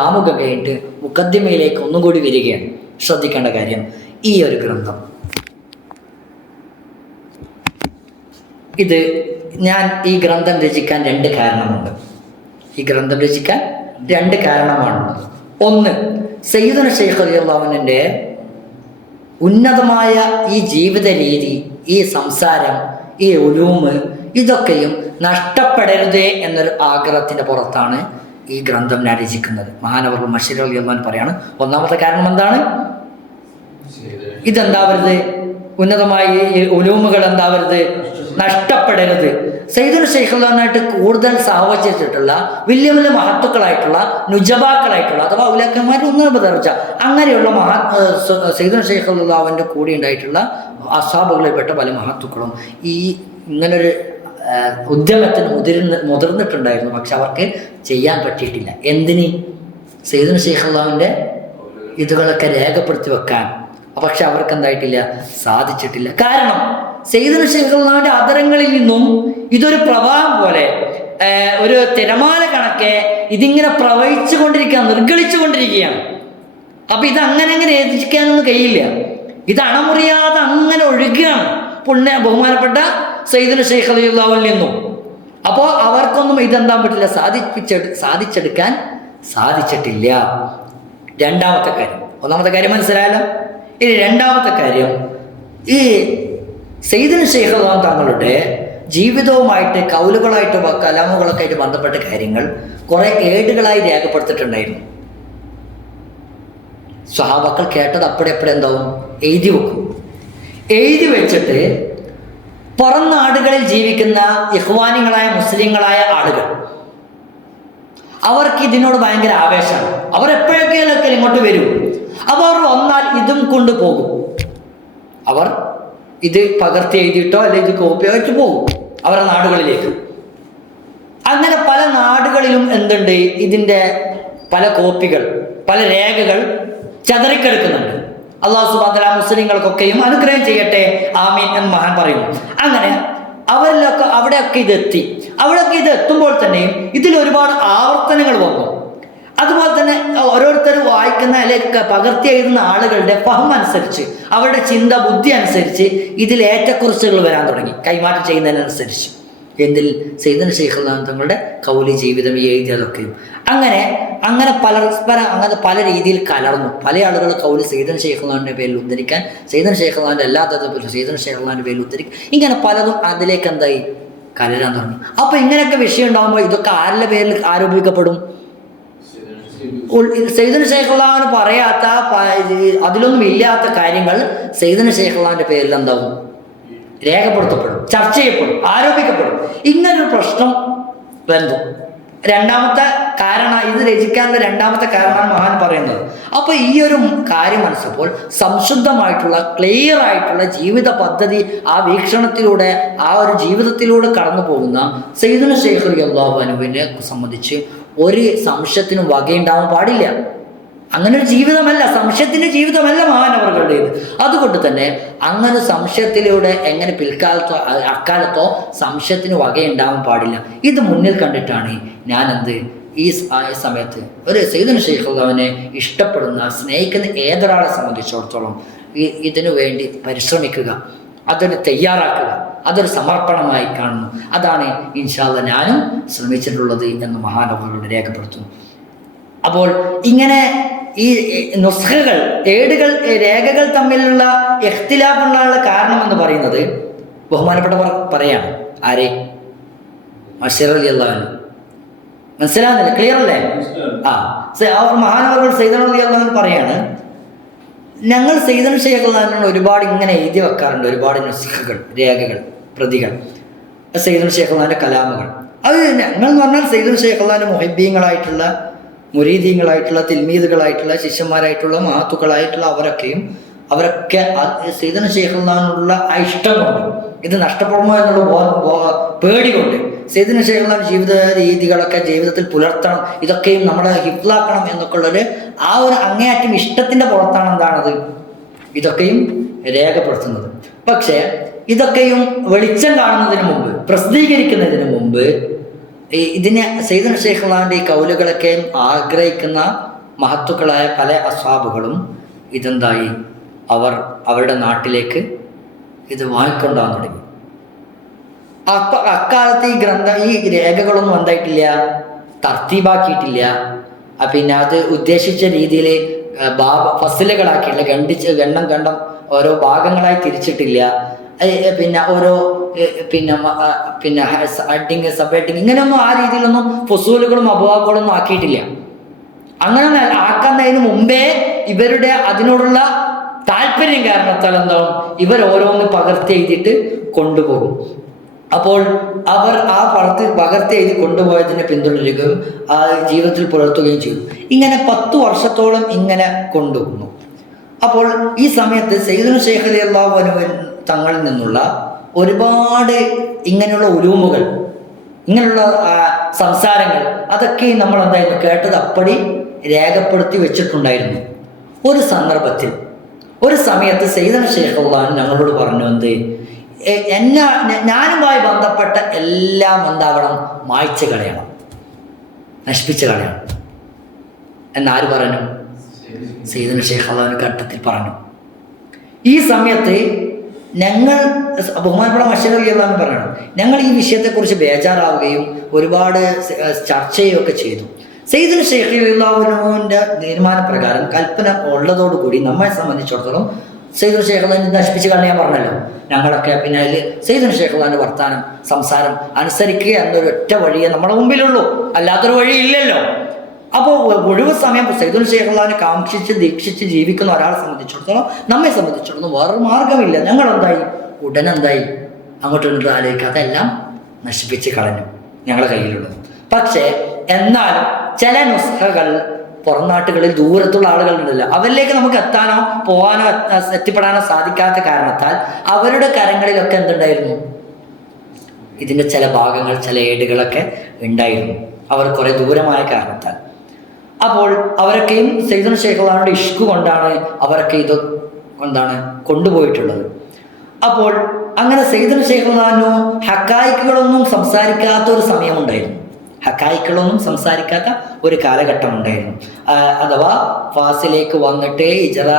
ആമുഖം കഴിഞ്ഞിട്ട് മുഖദ്ദിമയിലേക്ക് ഒന്നുകൂടി വരികയാണ്. ശ്രദ്ധിക്കേണ്ട കാര്യം, ഈ ഒരു ഗ്രന്ഥം ഇത് ഞാൻ ഈ ഗ്രന്ഥം രചിക്കാൻ രണ്ട് കാരണമാണുള്ളത്. ഒന്ന്, സയ്യിദുന ശൈഖ് റളിയല്ലാഹുവിൻ്റെ ഉന്നതമായ ഈ ജീവിത രീതി, ഈ സംസാരം, ഈ ഉലൂമ്, ഇതൊക്കെയും നഷ്ടപ്പെടരുതേ എന്നൊരു ആഗ്രഹത്തിൻ്റെ പുറത്താണ് ഈ ഗ്രന്ഥം ഞാൻ രചിക്കുന്നത്. മഹാനവറുകൾ മശ്ശൂർ റളിയല്ലാഹു അൻഹു പറയാണ്, ഒന്നാമത്തെ കാരണം എന്താണ്? ഇതെന്താവരുത്, ഉന്നതമായ ഈ ഉലൂമുകൾ എന്താവരുത്, നഷ്ടപ്പെടരുത്. സയ്യിദുന ശൈഖ് റളിയല്ലാഹുവിനായിട്ട് കൂടുതൽ സഹവസിച്ചിട്ടുള്ള വലിയ വലിയ മഹത്തുക്കളായിട്ടുള്ള നുജബാക്കളായിട്ടുള്ള അഥവാ ഉലക്കന്മാർ ദർജ അങ്ങനെയുള്ള സയ്യിദുന ശൈഖ് റളിയല്ലാഹുവിൻ്റെ കൂടെ ഉണ്ടായിട്ടുള്ള അസ്ഹാബുകളിൽപ്പെട്ട പല മഹത്തുക്കളും ഈ ഇങ്ങനൊരു ഉദ്യമത്തിന് മുതിർന്നിട്ടുണ്ടായിരുന്നു. പക്ഷെ അവർക്ക് ചെയ്യാൻ പറ്റിയിട്ടില്ല. എന്തിന്? സയ്യിദുന ശൈഖ് റളിയല്ലാഹുവിൻ്റെ ഇതുകളൊക്കെ രേഖപ്പെടുത്തി വെക്കാൻ. പക്ഷെ അവർക്ക് എന്തായിട്ടില്ല, സാധിച്ചിട്ടില്ല. കാരണം സയ്യിദുന ശൈഖ് റളിയല്ലാഹുവിൻ്റെ അധരങ്ങളിൽ നിന്നും ഇതൊരു പ്രവാഹം പോലെ, ഒരു തിരമാല കണക്കെ ഇതിങ്ങനെ പ്രവഹിച്ചു കൊണ്ടിരിക്കുകയാണ്, നിർഗളിച്ചു കൊണ്ടിരിക്കുകയാണ്. അപ്പം ഇത് അങ്ങനെ രചിക്കാനൊന്നും കഴിയില്ല. ഇത് അണമുറിയാതെ അങ്ങനെ ഒഴുകുകയാണ് ബഹുമാനപ്പെട്ട സയ്യിദുന ശൈഖ് റളിയല്ലാഹുവിൽ നിന്നും. അപ്പോൾ അവർക്കൊന്നും ഇതെന്താൻ പറ്റില്ല, സാധിച്ചെടുക്കാൻ സാധിച്ചിട്ടില്ല. രണ്ടാമത്തെ കാര്യം, ഒന്നാമത്തെ കാര്യം മനസ്സിലായല്ലോ. ഇനി രണ്ടാമത്തെ കാര്യം, ഈ സയ്യിദുന ശൈഖ് റളിയല്ലാഹു തങ്ങളുടെ ജീവിതവുമായിട്ട് കൗലുകളായിട്ടും കലാമുകളൊക്കെ ആയിട്ട് ബന്ധപ്പെട്ട കാര്യങ്ങൾ കുറെ ഏടുകളായി രേഖപ്പെടുത്തിയിട്ടുണ്ടായിരുന്നു. സ്വഹാബാക്കൾ കേട്ടത് അപ്പടെ എന്താവും, എഴുതി വെക്കും. എഴുതി വെച്ചിട്ട് പുറം നാടുകളിൽ ജീവിക്കുന്ന ഇഖ്വാനികളായ മുസ്ലിങ്ങളായ ആളുകൾ, അവർക്ക് ഇതിനോട് ഭയങ്കര ആവേശമാണ്. അവർ എപ്പോഴൊക്കെയൊക്കെ ഇങ്ങോട്ട് വരും. അപ്പോൾ അവർ വന്നാൽ ഇതും കൊണ്ടുപോകും. അവർ ഇത് പകർത്തി എഴുതിയിട്ടോ അല്ലെങ്കിൽ ഇത് കോപ്പി ആയിട്ട് പോകും അവരുടെ നാടുകളിലേക്ക്. അങ്ങനെ പല നാടുകളിലും എന്തുണ്ട്, ഇതിൻ്റെ പല കോപ്പികൾ, പല രേഖകൾ ചതറിക്കെടുക്കുന്നുണ്ട്. അല്ലാഹു സുബ്ഹാനഹു വ തആല മുസ്ലിങ്ങൾക്കൊക്കെയും അനുഗ്രഹം ചെയ്യട്ടെ, ആമീൻ എന്ന് മഹാൻ പറയുന്നു. അങ്ങനെ അവരിലൊക്കെ അവിടെയൊക്കെ ഇത് എത്തുമ്പോൾ തന്നെയും ഇതിൽ ഒരുപാട് ആവർത്തനങ്ങൾ വന്നു. അതുപോലെ തന്നെ ഓരോരുത്തർ വായിക്കുന്ന അല്ലെങ്കിൽ പകർത്തി എഴുതുന്ന ആളുകളുടെ ഫഹം അനുസരിച്ച്, അവരുടെ ചിന്ത ബുദ്ധി അനുസരിച്ച് ഇതിൽ ഏറ്റക്കുറച്ചുകൾ വരാൻ തുടങ്ങി, കൈമാറ്റം ചെയ്യുന്നതിനനുസരിച്ച്. എന്തിൽ? സയ്യിദുന ശൈഖ് റളിയല്ലാഹു തങ്ങളുടെ കൗലി ജീവിതം എഴുതിയതൊക്കെയും അങ്ങനെ പരസ്പരം അങ്ങനെ പല രീതിയിൽ കലർന്നു. പല ആളുകൾ കൗലി സയ്യിദുന ശൈഖ് റളിയല്ലാഹുവിൻ്റെ പേരിൽ ഉദ്ധരിക്കാൻ, സയ്യിദുന ശൈഖ് റളിയല്ലാഹുവിൻ്റെ അല്ലാത്തതുപോലെ സയ്യിദുന ശൈഖ് റളിയല്ലാഹുവിൻ്റെ പേരിൽ ഉദ്ധരിക്കാൻ, ഇങ്ങനെ പലതും അതിലേക്ക് എന്തായി കലരാൻ തുടങ്ങി. അപ്പോൾ ഇങ്ങനെയൊക്കെ വിഷയം ഉണ്ടാകുമ്പോൾ ഇതൊക്കെ ആരുടെ പേരിൽ ആരോപിക്കപ്പെടും? സയ്യിദുന ശൈഖ് റളിയല്ലാഹു പറയാത്ത, അതിലൊന്നും ഇല്ലാത്ത കാര്യങ്ങൾ സയ്യിദുന ശൈഖ് റളിയല്ലാഹുവിൻ്റെ പേരിൽ എന്താവും, രേഖപ്പെടുത്തപ്പെടും, ചർച്ച ചെയ്യപ്പെടും, ആരോപിക്കപ്പെടും. ഇങ്ങനൊരു പ്രശ്നം വന്നു. രണ്ടാമത്തെ കാരണം, ഇത് രചിക്കാനുള്ള രണ്ടാമത്തെ കാരണമാണ് മഹാൻ പറയുന്നത്. അപ്പോൾ ഈ ഒരു കാര്യം മനസ്സിലപ്പോൾ സംശുദ്ധമായിട്ടുള്ള ക്ലിയർ ആയിട്ടുള്ള ജീവിത പദ്ധതി, ആ വീക്ഷണത്തിലൂടെ, ആ ഒരു ജീവിതത്തിലൂടെ കടന്നു പോകുന്ന സയ്യിദുന ശൈഖ് റളിയല്ലാഹു അൻഹുവിനെ സംബന്ധിച്ച് ഒരു സംശയത്തിനും വകയുണ്ടാവാൻ പാടില്ല. അങ്ങനെ ഒരു ജീവിതമല്ല, സംശയത്തിൻ്റെ ജീവിതമല്ല മഹാനവറുകളുടേത്. അതുകൊണ്ട് തന്നെ അങ്ങനെ സംശയത്തിലൂടെ എങ്ങനെ അക്കാലത്തോ സംശയത്തിന് വകയുണ്ടാവാൻ പാടില്ല. ഇത് മുന്നിൽ കണ്ടിട്ടാണ് ഞാൻ ഈ സമയത്ത് ഒരു സയ്യിദുന ശൈഖുള്ളാഹിനെ ഇഷ്ടപ്പെടുന്ന സ്നേഹിക്കുന്ന ഏതൊരാളെ സംബന്ധിച്ചിടത്തോളം ഇതിനു വേണ്ടി പരിശ്രമിക്കുക, അതൊരു തയ്യാറാക്കുക, അതൊരു സമർപ്പണമായി കാണുന്നു. അതാണ് ഇൻഷാ അല്ലാഹ് ഞാനും ശ്രമിച്ചിട്ടുള്ളത് എന്ന് മഹാനവറുകൾ രേഖപ്പെടുത്തുന്നു. അപ്പോൾ ഇങ്ങനെ ഈ നുസ്ഖകൾ, രേഖകൾ തമ്മിലുള്ള ഇഖ്തിലാഫുള്ള കാരണമെന്ന് പറയുന്നത് ബഹുമാനപ്പെട്ടവർ പറയാണ്. ആരെ? ബഷീർ റളിയല്ലാഹു അൻഹു. മനസ്സിലാകുന്നില്ല? ക്ലിയർ അല്ലേ? മഹാനവറുകൾ സയ്യിദുന റളിയല്ലാഹു അൻഹു പറയാണ്, ഞങ്ങൾ സയ്യിദുന ശൈഖുള്ളാഹിനോട് ഒരുപാട് ഇങ്ങനെ എഴുതി വെക്കാറുണ്ട്, ഒരുപാട് നുസ്ഖകൾ, രേഖകൾ, പ്രതികൾ, സയ്യിദുന ശൈഖുള്ളാഹിന്റെ കലാമുകൾ. അത് ഞങ്ങൾ എന്ന് പറഞ്ഞാൽ സയ്യിദുന ശൈഖുള്ളാഹിന്റെ മുഹിബ്ബീങ്ങളായിട്ടുള്ള, മുരീദീങ്ങളായിട്ടുള്ള, തിൽമീദുകളായിട്ടുള്ള, ശിഷ്യന്മാരായിട്ടുള്ള, മഹത്തുക്കളായിട്ടുള്ള അവരൊക്കെ സയ്യിദുന ശൈഖുള്ളാഹിനുള്ള ആ ഇഷ്ടം കൊണ്ട്, ഇത് നഷ്ടപ്പെടുമോ എന്നുള്ള പേടി കൊണ്ട് സയ്യിദുന ശൈഖുള്ളാഹിന്റെ ജീവിത രീതികളൊക്കെ ജീവിതത്തിൽ പുലർത്തണം, ഇതൊക്കെയും നമ്മളെ ഹിഫ്ലാക്കണം എന്നൊക്കെ ഉള്ളൊരു ആ ഒരു അങ്ങേയറ്റം ഇഷ്ടത്തിൻ്റെ പുറത്താണ് എന്താണത് ഇതൊക്കെയും രേഖപ്പെടുത്തുന്നത്. പക്ഷേ ഇതൊക്കെയും വെളിച്ചം കാണുന്നതിന് മുമ്പ്, പ്രസിദ്ധീകരിക്കുന്നതിന് മുമ്പ് ഇതിനെ സയ്യിദുന ശൈഖുള്ളാഹിന്റെ ഈ കൗലുകളൊക്കെ ആഗ്രഹിക്കുന്ന മഹത്തുക്കളായ പല അസ്ഹാബുകളും ഇതെന്തായി, അവരുടെ നാട്ടിലേക്ക് ഇത് വാങ്ങിക്കൊണ്ടാകാൻ തുടങ്ങി. അക്കാലത്ത് ഈ രേഖകളൊന്നും എന്തായിട്ടില്ല, തർത്തീബാക്കിയിട്ടില്ല. പിന്നെ അത് ഉദ്ദേശിച്ച രീതിയിൽ ഫസലുകളാക്കിയിട്ടില്ല, ഗണ്ണം ഓരോ ഭാഗങ്ങളായി തിരിച്ചിട്ടില്ല. പിന്നെ ഓരോ ഹെഡിങ്, സബ് ഹെഡിങ്, ഇങ്ങനെയൊന്നും ആ രീതിയിലൊന്നും ഫസൂലുകളും അബുവാബുകളൊന്നും ആക്കിയിട്ടില്ല. അങ്ങനെ ആക്കുന്നതിന് മുമ്പേ ഇവരുടെ അതിനോടുള്ള താല്പര്യം കാരണത്താൽ എന്താവും, ഇവർ ഓരോന്ന് പകർത്തി എഴുതിയിട്ട് കൊണ്ടുപോകും. അപ്പോൾ അവർ ആ പകർത്തി എഴുതി കൊണ്ടുപോയതിനെ പിന്തുടരുകയും ആ ജീവിതത്തിൽ പുലർത്തുകയും ചെയ്തു. ഇങ്ങനെ 10 വർഷത്തോളം ഇങ്ങനെ കൊണ്ടുപോകുന്നു. അപ്പോൾ ഈ സമയത്ത് സയ്യിദുന ശൈഖ് റളിയല്ലാഹു അൻഹു തങ്ങളിൽ നിന്നുള്ള ഒരുപാട് ഇങ്ങനെയുള്ള ഉലൂമുകൾ, ഇങ്ങനെയുള്ള സംസാരങ്ങൾ, അതൊക്കെ നമ്മൾ എന്തായിരുന്നു കേട്ടത് അപ്പടി രേഖപ്പെടുത്തി വെച്ചിട്ടുണ്ടായിരുന്നു. ഒരു സന്ദർഭത്തിൽ, ഒരു സമയത്ത് സയ്യിദുന ശൈഖുള്ളാഹി ഞങ്ങളോട് പറഞ്ഞു, എന്ത്, ഞാനുമായി ബന്ധപ്പെട്ട എല്ലാം എന്താവണം, മായ്ച്ചു കളയണം, നശിപ്പിച്ച് കളയണം എന്നാര് പറഞ്ഞു? സയ്യിദുന ശൈഖുള്ളാഹി ഘട്ടത്തിൽ പറഞ്ഞു. ഈ സമയത്ത് ഞങ്ങൾ ബഹുമാനപ്പെട്ട ബഷീർ റളിയല്ലാഹു അൻഹു പറയണം, ഞങ്ങൾ ഈ വിഷയത്തെക്കുറിച്ച് ബേജാറാവുകയും ഒരുപാട് ചർച്ച ചെയ്യുകയൊക്കെ ചെയ്തു. സയ്യിദുന ശൈഖ് റളിയല്ലാഹു അൻഹുവിൻ്റെ തീരുമാനപ്രകാരം, കൽപ്പന ഉള്ളതോടുകൂടി നമ്മെ സംബന്ധിച്ചിടത്തോളം സയ്യിദുന ശൈഖുള്ളാഹിനെ നശിപ്പിച്ച് കളയാൻ പറഞ്ഞല്ലോ. ഞങ്ങളൊക്കെ പിന്നെ അതിൽ സയ്യിദുന ശൈഖുള്ളാഹിന്റെ വർത്താനം, സംസാരം അനുസരിക്കുക എന്നൊരു ഒറ്റ വഴിയെ നമ്മുടെ മുമ്പിലുള്ളൂ, അല്ലാത്തൊരു വഴി ഇല്ലല്ലോ. അപ്പോൾ ഒഴിവ് സമയം സയ്യിദുന ശൈഖുള്ളാഹിനെ കാക്ഷിച്ച് ദീക്ഷിച്ച് ജീവിക്കുന്ന ഒരാളെ സംബന്ധിച്ചിടത്തോളം, നമ്മെ സംബന്ധിച്ചിടത്തോളം വേറൊരു മാർഗമില്ല. ഞങ്ങളെന്തായി, ഉടനെന്തായി, അങ്ങോട്ട് ആലോചിക്കുക, അതെല്ലാം നശിപ്പിച്ച് കളഞ്ഞു ഞങ്ങളുടെ കയ്യിലുള്ളത്. പക്ഷേ എന്നാലും ചില നുസ്ഖകൾ പുറം നാട്ടുകളിൽ ദൂരത്തുള്ള ആളുകളുണ്ടല്ലോ, അവരിലേക്ക് നമുക്ക് എത്താനോ പോകാനോ എത്തിപ്പെടാനോ സാധിക്കാത്ത കാരണത്താൽ അവരുടെ കരങ്ങളിലൊക്കെ എന്തുണ്ടായിരുന്നു, ഇതിൻ്റെ ചില ഭാഗങ്ങൾ, ചില ഏടുകളൊക്കെ ഉണ്ടായിരുന്നു, അവർ കുറെ ദൂരമായ കാരണത്താൽ. അപ്പോൾ അവരൊക്കെയും സയ്യിദുന ശൈഖുള്ളാഹിയുടെ ഇഷ്ക് കൊണ്ടാണ് അവരൊക്കെ ഇത് കൊണ്ടുപോയിട്ടുള്ളത്. അപ്പോൾ അങ്ങനെ സയ്യിദുന ശൈഖുള്ളാഹി ഹക്കായിക്കുകളൊന്നും സംസാരിക്കാത്ത ഒരു സമയമുണ്ടായിരുന്നു, ഹക്കായിക്കുകളൊന്നും സംസാരിക്കാത്ത ഒരു കാലഘട്ടം ഉണ്ടായിരുന്നു. അഥവാ ഫാസിലേക്ക് വന്നിട്ട് ഹിജറ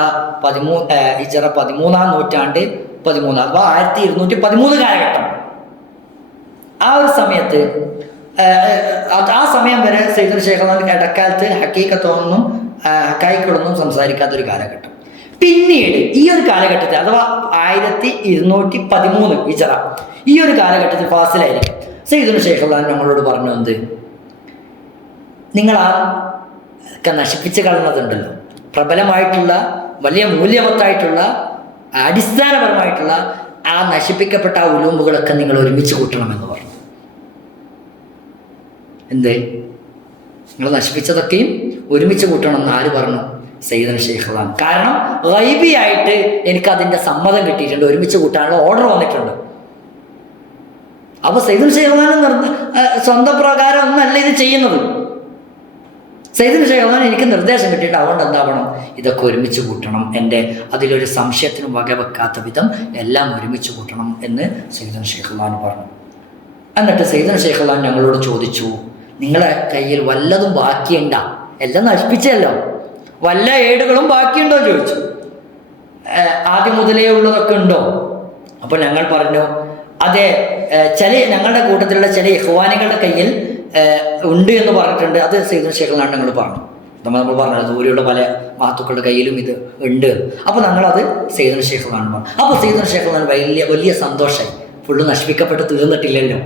13-ാം നൂറ്റാണ്ട് 13 അഥവാ 1213 കാലഘട്ടം, ആ ഒരു സമയത്ത്, ആ സമയം വരെ സയ്യിദുന ശൈഖുള്ളാഹി ഇടക്കാലത്ത് ഹക്കായിക്കുകളൊന്നും സംസാരിക്കാത്തൊരു കാലഘട്ടം. പിന്നീട് ഈ ഒരു കാലഘട്ടത്തിൽ, അഥവാ 1213 ഹിജറ, ഈ ഒരു കാലഘട്ടത്തിൽ ഫാസിലായിരിക്കും സയ്യിദുന ശൈഖുള്ളാഹി നമ്മളോട് പറഞ്ഞു, എന്ത്, നിങ്ങൾ ആ ഒക്കെ നശിപ്പിച്ച് കളയുന്നതുണ്ടല്ലോ, പ്രബലമായിട്ടുള്ള വലിയ മൂല്യവത്തായിട്ടുള്ള അടിസ്ഥാനപരമായിട്ടുള്ള ആ നശിപ്പിക്കപ്പെട്ട ആ ഉലൂമുകളൊക്കെ നിങ്ങൾ ഒരുമിച്ച് കൂട്ടണമെന്ന് പറഞ്ഞു. എന്തേ, നിങ്ങൾ നശിപ്പിച്ചതൊക്കെയും ഒരുമിച്ച് കൂട്ടണമെന്ന് ആര് പറഞ്ഞു? സയ്യിദുന ശൈഖുള്ളാഹി. കാരണം ഗൈബിയായിട്ട് എനിക്കതിൻ്റെ സമ്മതം കിട്ടിയിട്ടുണ്ട്, ഒരുമിച്ച് കൂട്ടാനുള്ള ഓർഡർ വന്നിട്ടുണ്ട്. അപ്പോൾ സയ്യിദുന ശൈഖുള്ളാഹി സ്വന്തം പ്രകാരം ഒന്നല്ല ഇത് ചെയ്യുന്നത്. സയ്യിദുന ശൈഖുള്ളാഹി എനിക്ക് നിർദ്ദേശം കിട്ടിയിട്ട് അതുകൊണ്ട് എന്താവണം, ഇതൊക്കെ ഒരുമിച്ച് കൂട്ടണം, എൻ്റെ അതിലൊരു സംശയത്തിനും വകവെക്കാത്ത വിധം എല്ലാം ഒരുമിച്ച് കൂട്ടണം എന്ന് സയ്യിദുന ശൈഖുള്ളാഹി പറഞ്ഞു. എന്നിട്ട് സയ്യിദുന ശൈഖുള്ളാഹി ഞങ്ങളോട് ചോദിച്ചു, നിങ്ങളെ കയ്യിൽ വല്ലതും ബാക്കിയുണ്ടോ? എല്ലാം നശിപ്പിച്ചല്ലോ, വല്ല ഏടുകളും ബാക്കിയുണ്ടോ ചോദിച്ചു. ആദ്യം മുതലേ ഉള്ളതൊക്കെ ഉണ്ടോ? അപ്പോൾ ഞങ്ങൾ പറഞ്ഞു അതെ, ഞങ്ങളുടെ കൂട്ടത്തിലുള്ള ചില ഇഖ്വാനികളുടെ കയ്യിൽ ഉണ്ട് എന്ന് പറഞ്ഞിട്ടുണ്ട്. അത് സയ്യിദുൽ ഷേഖിലാണ് ഞങ്ങൾ പറഞ്ഞു. നമ്മൾ പറഞ്ഞത് ദൂരെയുള്ള പല മഹത്തുക്കളുടെ കയ്യിലും ഇത് ഉണ്ട്. അപ്പോൾ ഞങ്ങളത് സയ്യിദുൽ ഷേഖിലാണ് പറഞ്ഞു. അപ്പോൾ സയ്യിദുൽ ഷേഖിലാണ് വലിയ സന്തോഷമായി. ഫുള്ള് നശിപ്പിക്കപ്പെട്ട് തീർന്നിട്ടില്ലല്ലോ.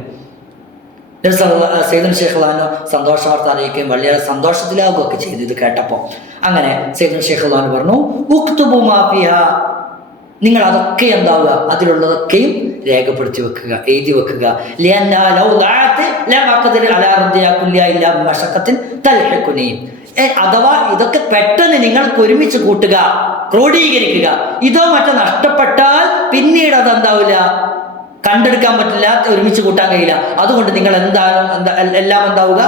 സയ്യിദുൽ ഷേഖിലാനോ സന്തോഷ വാർത്ത അറിയിക്കുകയും വലിയ സന്തോഷത്തിലാവുകയൊക്കെ ചെയ്തു ഇത് കേട്ടപ്പോൾ. അങ്ങനെ സയ്യിദുൽ ഷേഖിലാൻ പറഞ്ഞു, ഉക്തുബു മാ ഫിഹാ, നിങ്ങൾ അതൊക്കെ എന്താവുക, അതിലുള്ളതൊക്കെയും രേഖപ്പെടുത്തി വെക്കുക, എഴുതി വെക്കുക. അഥവാ ഇതൊക്കെ പെട്ടെന്ന് നിങ്ങൾക്ക് ഒരുമിച്ച് കൂട്ടുക, ക്രോഡീകരിക്കുക. ഇതോ മറ്റോ നഷ്ടപ്പെട്ടാൽ പിന്നീട് അതെന്താവില്ല, കണ്ടെടുക്കാൻ പറ്റില്ല, ഒരുമിച്ച് കൂട്ടാൻ കഴിയില്ല. അതുകൊണ്ട് നിങ്ങൾ എല്ലാം എന്താവുക,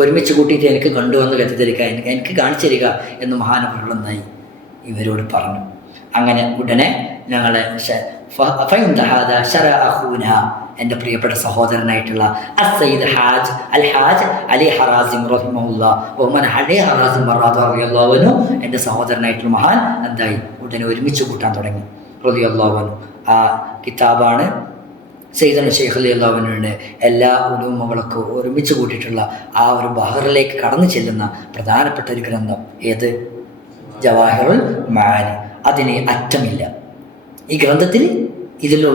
ഒരുമിച്ച് കൂട്ടിയിട്ട് എനിക്ക് കൊണ്ടുവന്ന് കത്തിത്തരിക, എനിക്ക് കാണിച്ചു തരിക എന്ന് മഹാനവറുകളെന്നായി ഇവരോട് പറഞ്ഞു. അങ്ങനെ ഉടനെ ഞങ്ങളെ എൻ്റെ പ്രിയപ്പെട്ട സഹോദരനായിട്ടുള്ള അസയ്യിദ് ഹാജ് അലി ഹറാസിം റഹിമഹുല്ലാ അലി ഹറാസിം റളിയല്ലാഹു അൻഹു എൻ്റെ സഹോദരനായിട്ടുള്ള മഹാൻ എന്തായി ഉടനെ ഒരുമിച്ച് കൂട്ടാൻ തുടങ്ങി റളിയല്ലാഹു അൻഹു. ആ കിതാബാണ് സയ്യിദുൽ ഷെയ്ഖ് റളിയല്ലാഹു അൻഹുവിൻ്റെ എല്ലാ ഉലൂമുകളൊക്കെ ഒരുമിച്ച് കൂട്ടിയിട്ടുള്ള ആ ഒരു ബഹറിലേക്ക് കടന്നു ചെല്ലുന്ന പ്രധാനപ്പെട്ട ഒരു ഗ്രന്ഥം. ഏത്? ജവാഹിറുൽ മആനി. അതിന് അറ്റമില്ല. ഈ ഗ്രന്ഥത്തിൽ ഇതിലുള്ള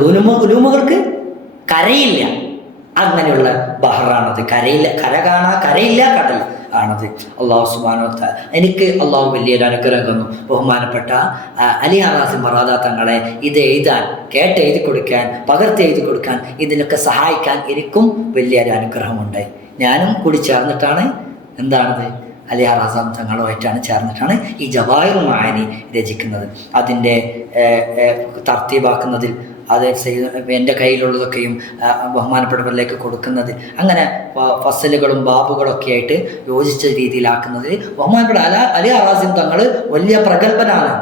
ഉലൂമുകൾക്ക് കരയില്ല. അങ്ങനെയുള്ള ബഹറാണത്. കരയില്ല കടൽ ആണത്. അള്ളാഹു സുബ്ഹാനഹു വ തആല എനിക്ക് അള്ളാഹു വലിയൊരു അനുഗ്രഹം തന്നു. ബഹുമാനപ്പെട്ട അലി ഹറാസിം മറാദ തങ്ങളെ ഇത് എഴുതാൻ, എഴുതി കൊടുക്കാൻ, എഴുതി കൊടുക്കാൻ, ഇതിനൊക്കെ സഹായിക്കാൻ എനിക്കും വലിയൊരു അനുഗ്രഹമുണ്ടായി. ഞാനും കൂടി ചേർന്നിട്ടാണ് എന്താണത് അലി ഹറാസിം തങ്ങളുമായിട്ടാണ് ചേർന്നിട്ടാണ് ഈ ജവാഹിറുൽ മആനി രചിക്കുന്നത്. അതിൻ്റെ തർത്തീബാക്കുന്നതിൽ അത് എൻ്റെ കയ്യിലുള്ളതൊക്കെയും ബഹുമാനപ്പെട്ടവരിലേക്ക് കൊടുക്കുന്നത്, അങ്ങനെ ഫസലുകളും ബാബുകളൊക്കെ ആയിട്ട് യോജിച്ച രീതിയിലാക്കുന്നതിൽ ബഹുമാനപ്പെട്ട അലി ഹറാസിം തങ്ങൾ വലിയ പ്രഗത്ഭനാണ്,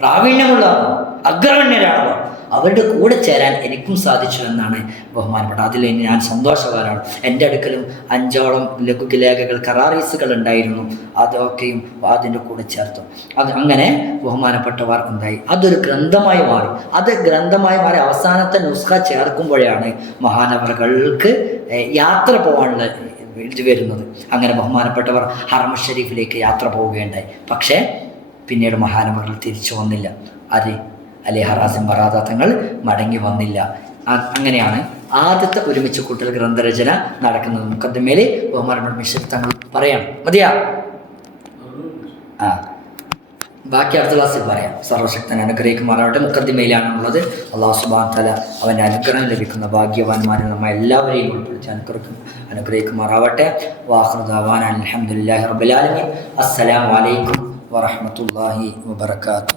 പ്രാവീണ്യമുള്ളതാണ്, അഗ്രഗണ്യരാണ്. അവരുടെ കൂടെ ചേരാൻ എനിക്കും സാധിച്ചു എന്നാണ് ബഹുമാനപ്പെട്ട. അതിൽ ഞാൻ സന്തോഷവാനാണ്. എൻ്റെ അടുക്കലും 5ഓളം ലഘുലേഖകൾ, കറാറീസുകൾ ഉണ്ടായിരുന്നു. അതൊക്കെയും അതിൻ്റെ കൂടെ ചേർത്തു. അങ്ങനെ ബഹുമാനപ്പെട്ടവർ എന്തായി, അതൊരു ഗ്രന്ഥമായി മാറി. ഗ്രന്ഥമായി മാറി അവസാനത്തെ നുസ്ഖ ചേർക്കുമ്പോഴാണ് മഹാനവറുകൾക്ക് യാത്ര പോകാനുള്ള ഇത് വരുന്നത്. അങ്ങനെ ബഹുമാനപ്പെട്ടവർ ഹറം ഷരീഫിലേക്ക് യാത്ര പോവുകയുണ്ടായി. പക്ഷേ പിന്നീട് മഹാനവറുകൾ തിരിച്ചു വന്നില്ല. അലി ഹറാസിം മറാദ തങ്ങൾ മടങ്ങി വന്നില്ല. അങ്ങനെയാണ് ആദ്യത്തെ ഒരുമിച്ച് കൂട്ടൽ ഗ്രന്ഥരചന നടക്കുന്നത്. മുഖദ്ദിമയിൽ ബഹുമാനപ്പെട്ട മിശ്രി തങ്ങൾ പറയണം. മതിയാ? ബാക്കി അടുത്ത ക്ലാസ്സിൽ പറയാം. സർവശക്തൻ അനുഗ്രഹിക്കുമാറാവട്ടെ. മുഖദ്ദിമയിലാണുള്ളത്. അല്ലാഹു സുബ്ഹാനഹു വ തആല അവൻ്റെ അനുഗ്രഹം ലഭിക്കുന്ന ഭാഗ്യവാന്മാരിൽ നമ്മെ എല്ലാവരെയും ഉൾപ്പെടുത്തി അനുഗ്രഹിക്കുമാറാവട്ടെ. വാഖിറു ദഅവാനാ അൽഹംദുലില്ലാഹി റബ്ബിൽ ആലമീൻ. അസ്സലാമു അലൈക്കും വറഹ്മത്തുള്ളാഹി വബറകാതുഹു.